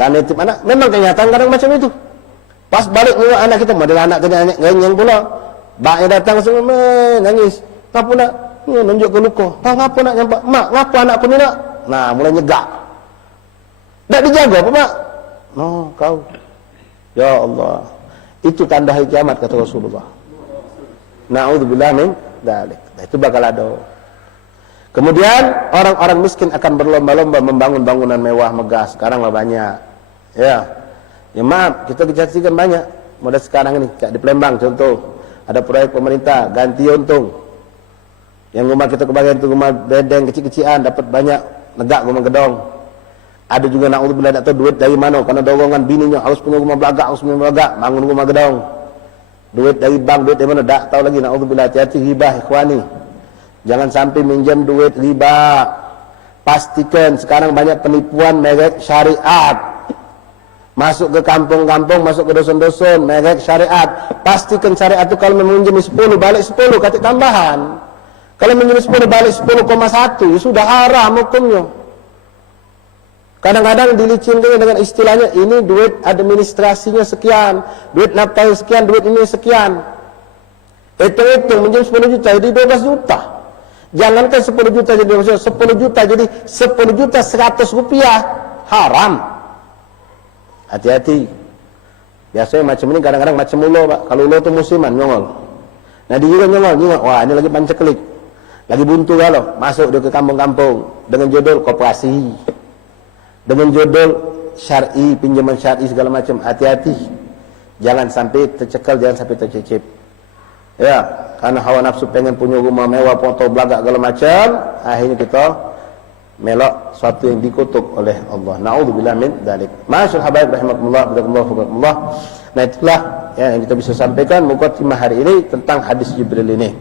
Nah, netip anak memang kenyataan kadang macam itu. Pas balik nengok anak kita model anak tadi ngenyeng pula. Baknya datang semua nangis. Ngapa nak? Ni nunjuk ke luka. Ngapa nak nyampak? Mak, ngapa anakku ni nak? Nah, mulai nyegak. Tak dijaga apa, mak? No, kau. Ya Allah. Itu tanda hari kiamat kata Rasulullah. Na'udzubillah min dzalik. Itu bakal ada. Kemudian orang-orang miskin akan berlomba-lomba membangun bangunan mewah megah. Sekarang lah banyak. Ya. Ya maaf, kita kesaksikan banyak. Model sekarang ini, kayak di Palembang contoh. Ada proyek pemerintah, ganti untung. Yang rumah kita kebagian itu rumah bedeng kecil-kecilan, dapat banyak negak rumah gedong. Ada juga na'udzubillah tak tahu duit dari mana, karena dorongan bininya harus punya rumah belagak, bangun rumah gedong. Duit dari bank, duit dari mana, tak tahu lagi. Na'udzubillah, hati-hati ribah ikhwani. Jangan sampai minjam duit riba. Pastikan sekarang banyak penipuan merek syariat. Masuk ke kampung-kampung, masuk ke dosun-dosun, merek syariat. Pastikan syariat itu kalau meminjam 10, balik 10, kata tambahan. Kalau meminjam 10, balik 10,1, ya sudah haram hukumnya. Kadang-kadang dilicinkan dengan istilahnya, ini duit administrasinya sekian, duit nafkah sekian, duit ini sekian. Hitung-hitung menjadi 10 juta jadi 12 juta. Jangankan 10 juta jadi 12 juta, 10 juta jadi 10 juta 100 rupiah. Haram. Hati-hati. Biasanya macam ini kadang-kadang macam ulo, Pak. Kalau ulo itu musiman, nyongol. Nah dia juga nyongol. Wah ini lagi panceklik. Lagi buntu kalau masuk dia ke kampung-kampung dengan judul koperasi. Dengan judul syar'i, pinjaman syar'i segala macam. Hati-hati. Jangan sampai tercekal, jangan sampai tercicip. Ya, karena hawa nafsu pengen punya rumah mewah, foto belagak segala macam, akhirnya kita melok suatu yang dikutuk oleh Allah. Na'udzubillah min dzalik. Masyaallah habaib rahimakumullah, barakallahu. Nah, itulah ya, yang kita bisa sampaikan mukadimah hari ini tentang hadis Jibril ini.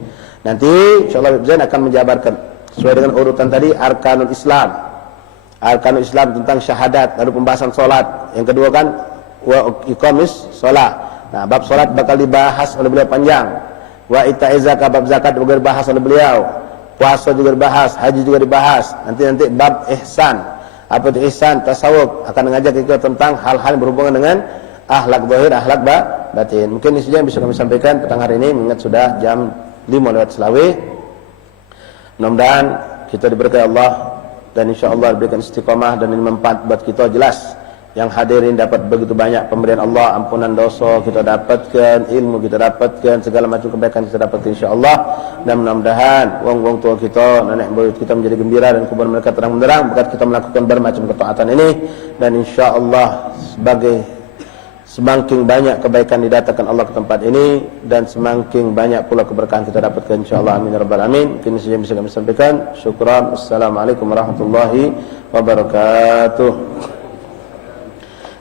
Nanti insyaallah Habib Zain akan menjabarkan sesuai dengan urutan tadi arkanul Islam. Arkanul Islam tentang syahadat, lalu pembahasan salat. Yang kedua kan wa iqamis shalah. Nah, bab salat bakal dibahas oleh beliau panjang. Wa ita'iz zakat, bab zakat juga dibahas oleh beliau. Puasa juga dibahas, haji juga dibahas. Nanti bab ihsan. Apa itu ihsan? Tasawuf akan mengajak kita tentang hal-hal yang berhubungan dengan akhlak zahir, akhlak batin. Mungkin ini saja yang bisa kami sampaikan petang hari ini, mengingat sudah jam 5 lewat selawih. Mudah-mudahan kita diberkahi Allah dan insyaallah diberikan istiqamah dan ini manfaat buat kita. Jelas yang hadirin dapat begitu banyak pemberian Allah, ampunan dosa kita dapatkan, ilmu kita dapatkan, segala macam kebaikan kita dapatkan insyaallah. Dan mudah-mudahan wong-wong tua kita, nenek buyut kita menjadi gembira dan kubur mereka terang benderang berkat kita melakukan bermacam ketaatan ini. Dan insyaallah sebagai semakin banyak kebaikan didatangkan Allah ke tempat ini dan semakin banyak pula keberkahan kita dapatkan insyaallah. Amin ya rabbal alamin. Ini saja yang bisa kami sampaikan. Syukran. Assalamualaikum warahmatullahi wabarakatuh.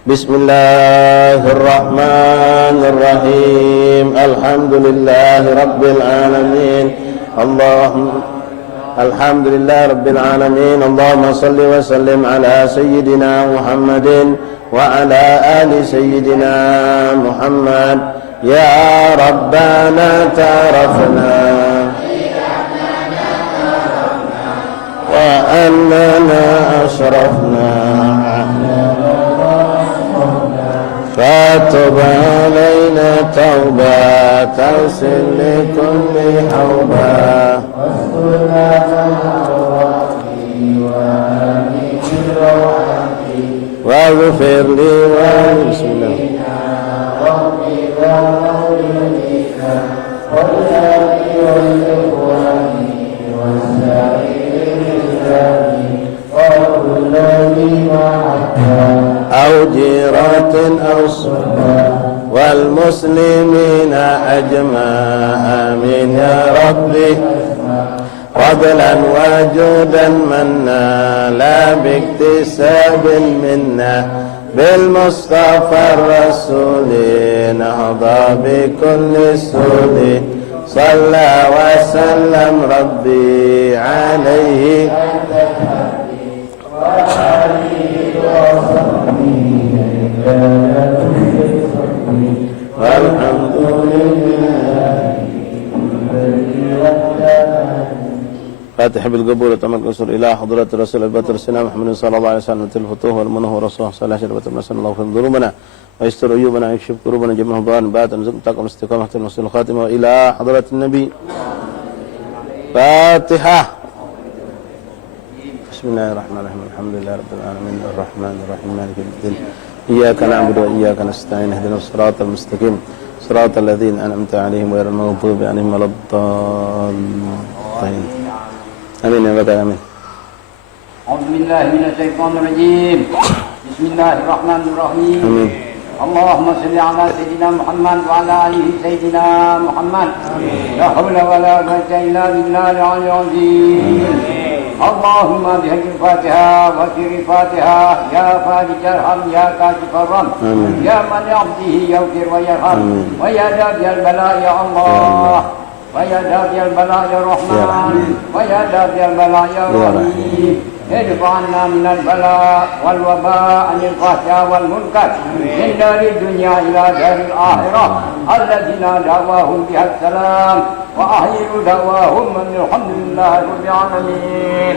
Bismillahirrahmanirrahim. Alhamdulillahi rabbil alamin. Alhamdulillahi rabbil alamin. Allahumma salli wa sallim ala sayyidina Muhammadin wa ala ali sayyidina Muhammad. Ya Rabbana ta'arafna wa annana ashrafna فتب علينا توبة تغسل لكل حوبة واغفر لي بسم الله أو جيرة أو صحبة والمسلمين أجمع آمين يا ربي فضلا وجودا منا لا باكتساب منا بالمصطفى الرسول نهضى بكل السود صلى وسلم ربي عليه والحمد لله فاتح بالقبول وتمك الرسول إلى حضرة رسول البتر سيدنا محمد صلى الله عليه وسلم الفتوح والمنه والرسول صلى الله عليه وسلم نسأل الله في ذنوبنا ويستر عيوبنا ويكشف كروبنا جميع ضان بات نزل تقم استقامة المسلم الخاتمة إلى حضرة النبي فاتحة. بسم الله الرحمن الرحيم الحمد لله رب العالمين الرحمن الرحيم مالك يوم الدين إياك نعبد وإياك نستعين اهدنا الصراط المستقيم صراط الذين أنعمت عليهم غير المغضوب عليهم ولا الضالين آمين يا رب العالمين. أعوذ بالله من الشيطان الرجيم. بسم الله الرحمن الرحيم. آمين. اللهم صل على سيدنا محمد وعلى آله سيدنا محمد. لا حول ولا قوة إلا بالله العلي العظيم. اللهم بحق الفاتحة وسر الفاتحة يا فارج الهم يا كاشف الرم يا من لعبده يغفر ويرحم ويا دافع البلاء يا الله ويا دافع البلاء يا رحمن ويا دافع البلاء يا رحيم. ادفع عنا من البلاء والوباء عن الفحشاء والمنكر من دار الدنيا إلى دار الآخرة الذين دعواهم بها السلام وأحيوا دعواهم من الحمد لله رب العالمين.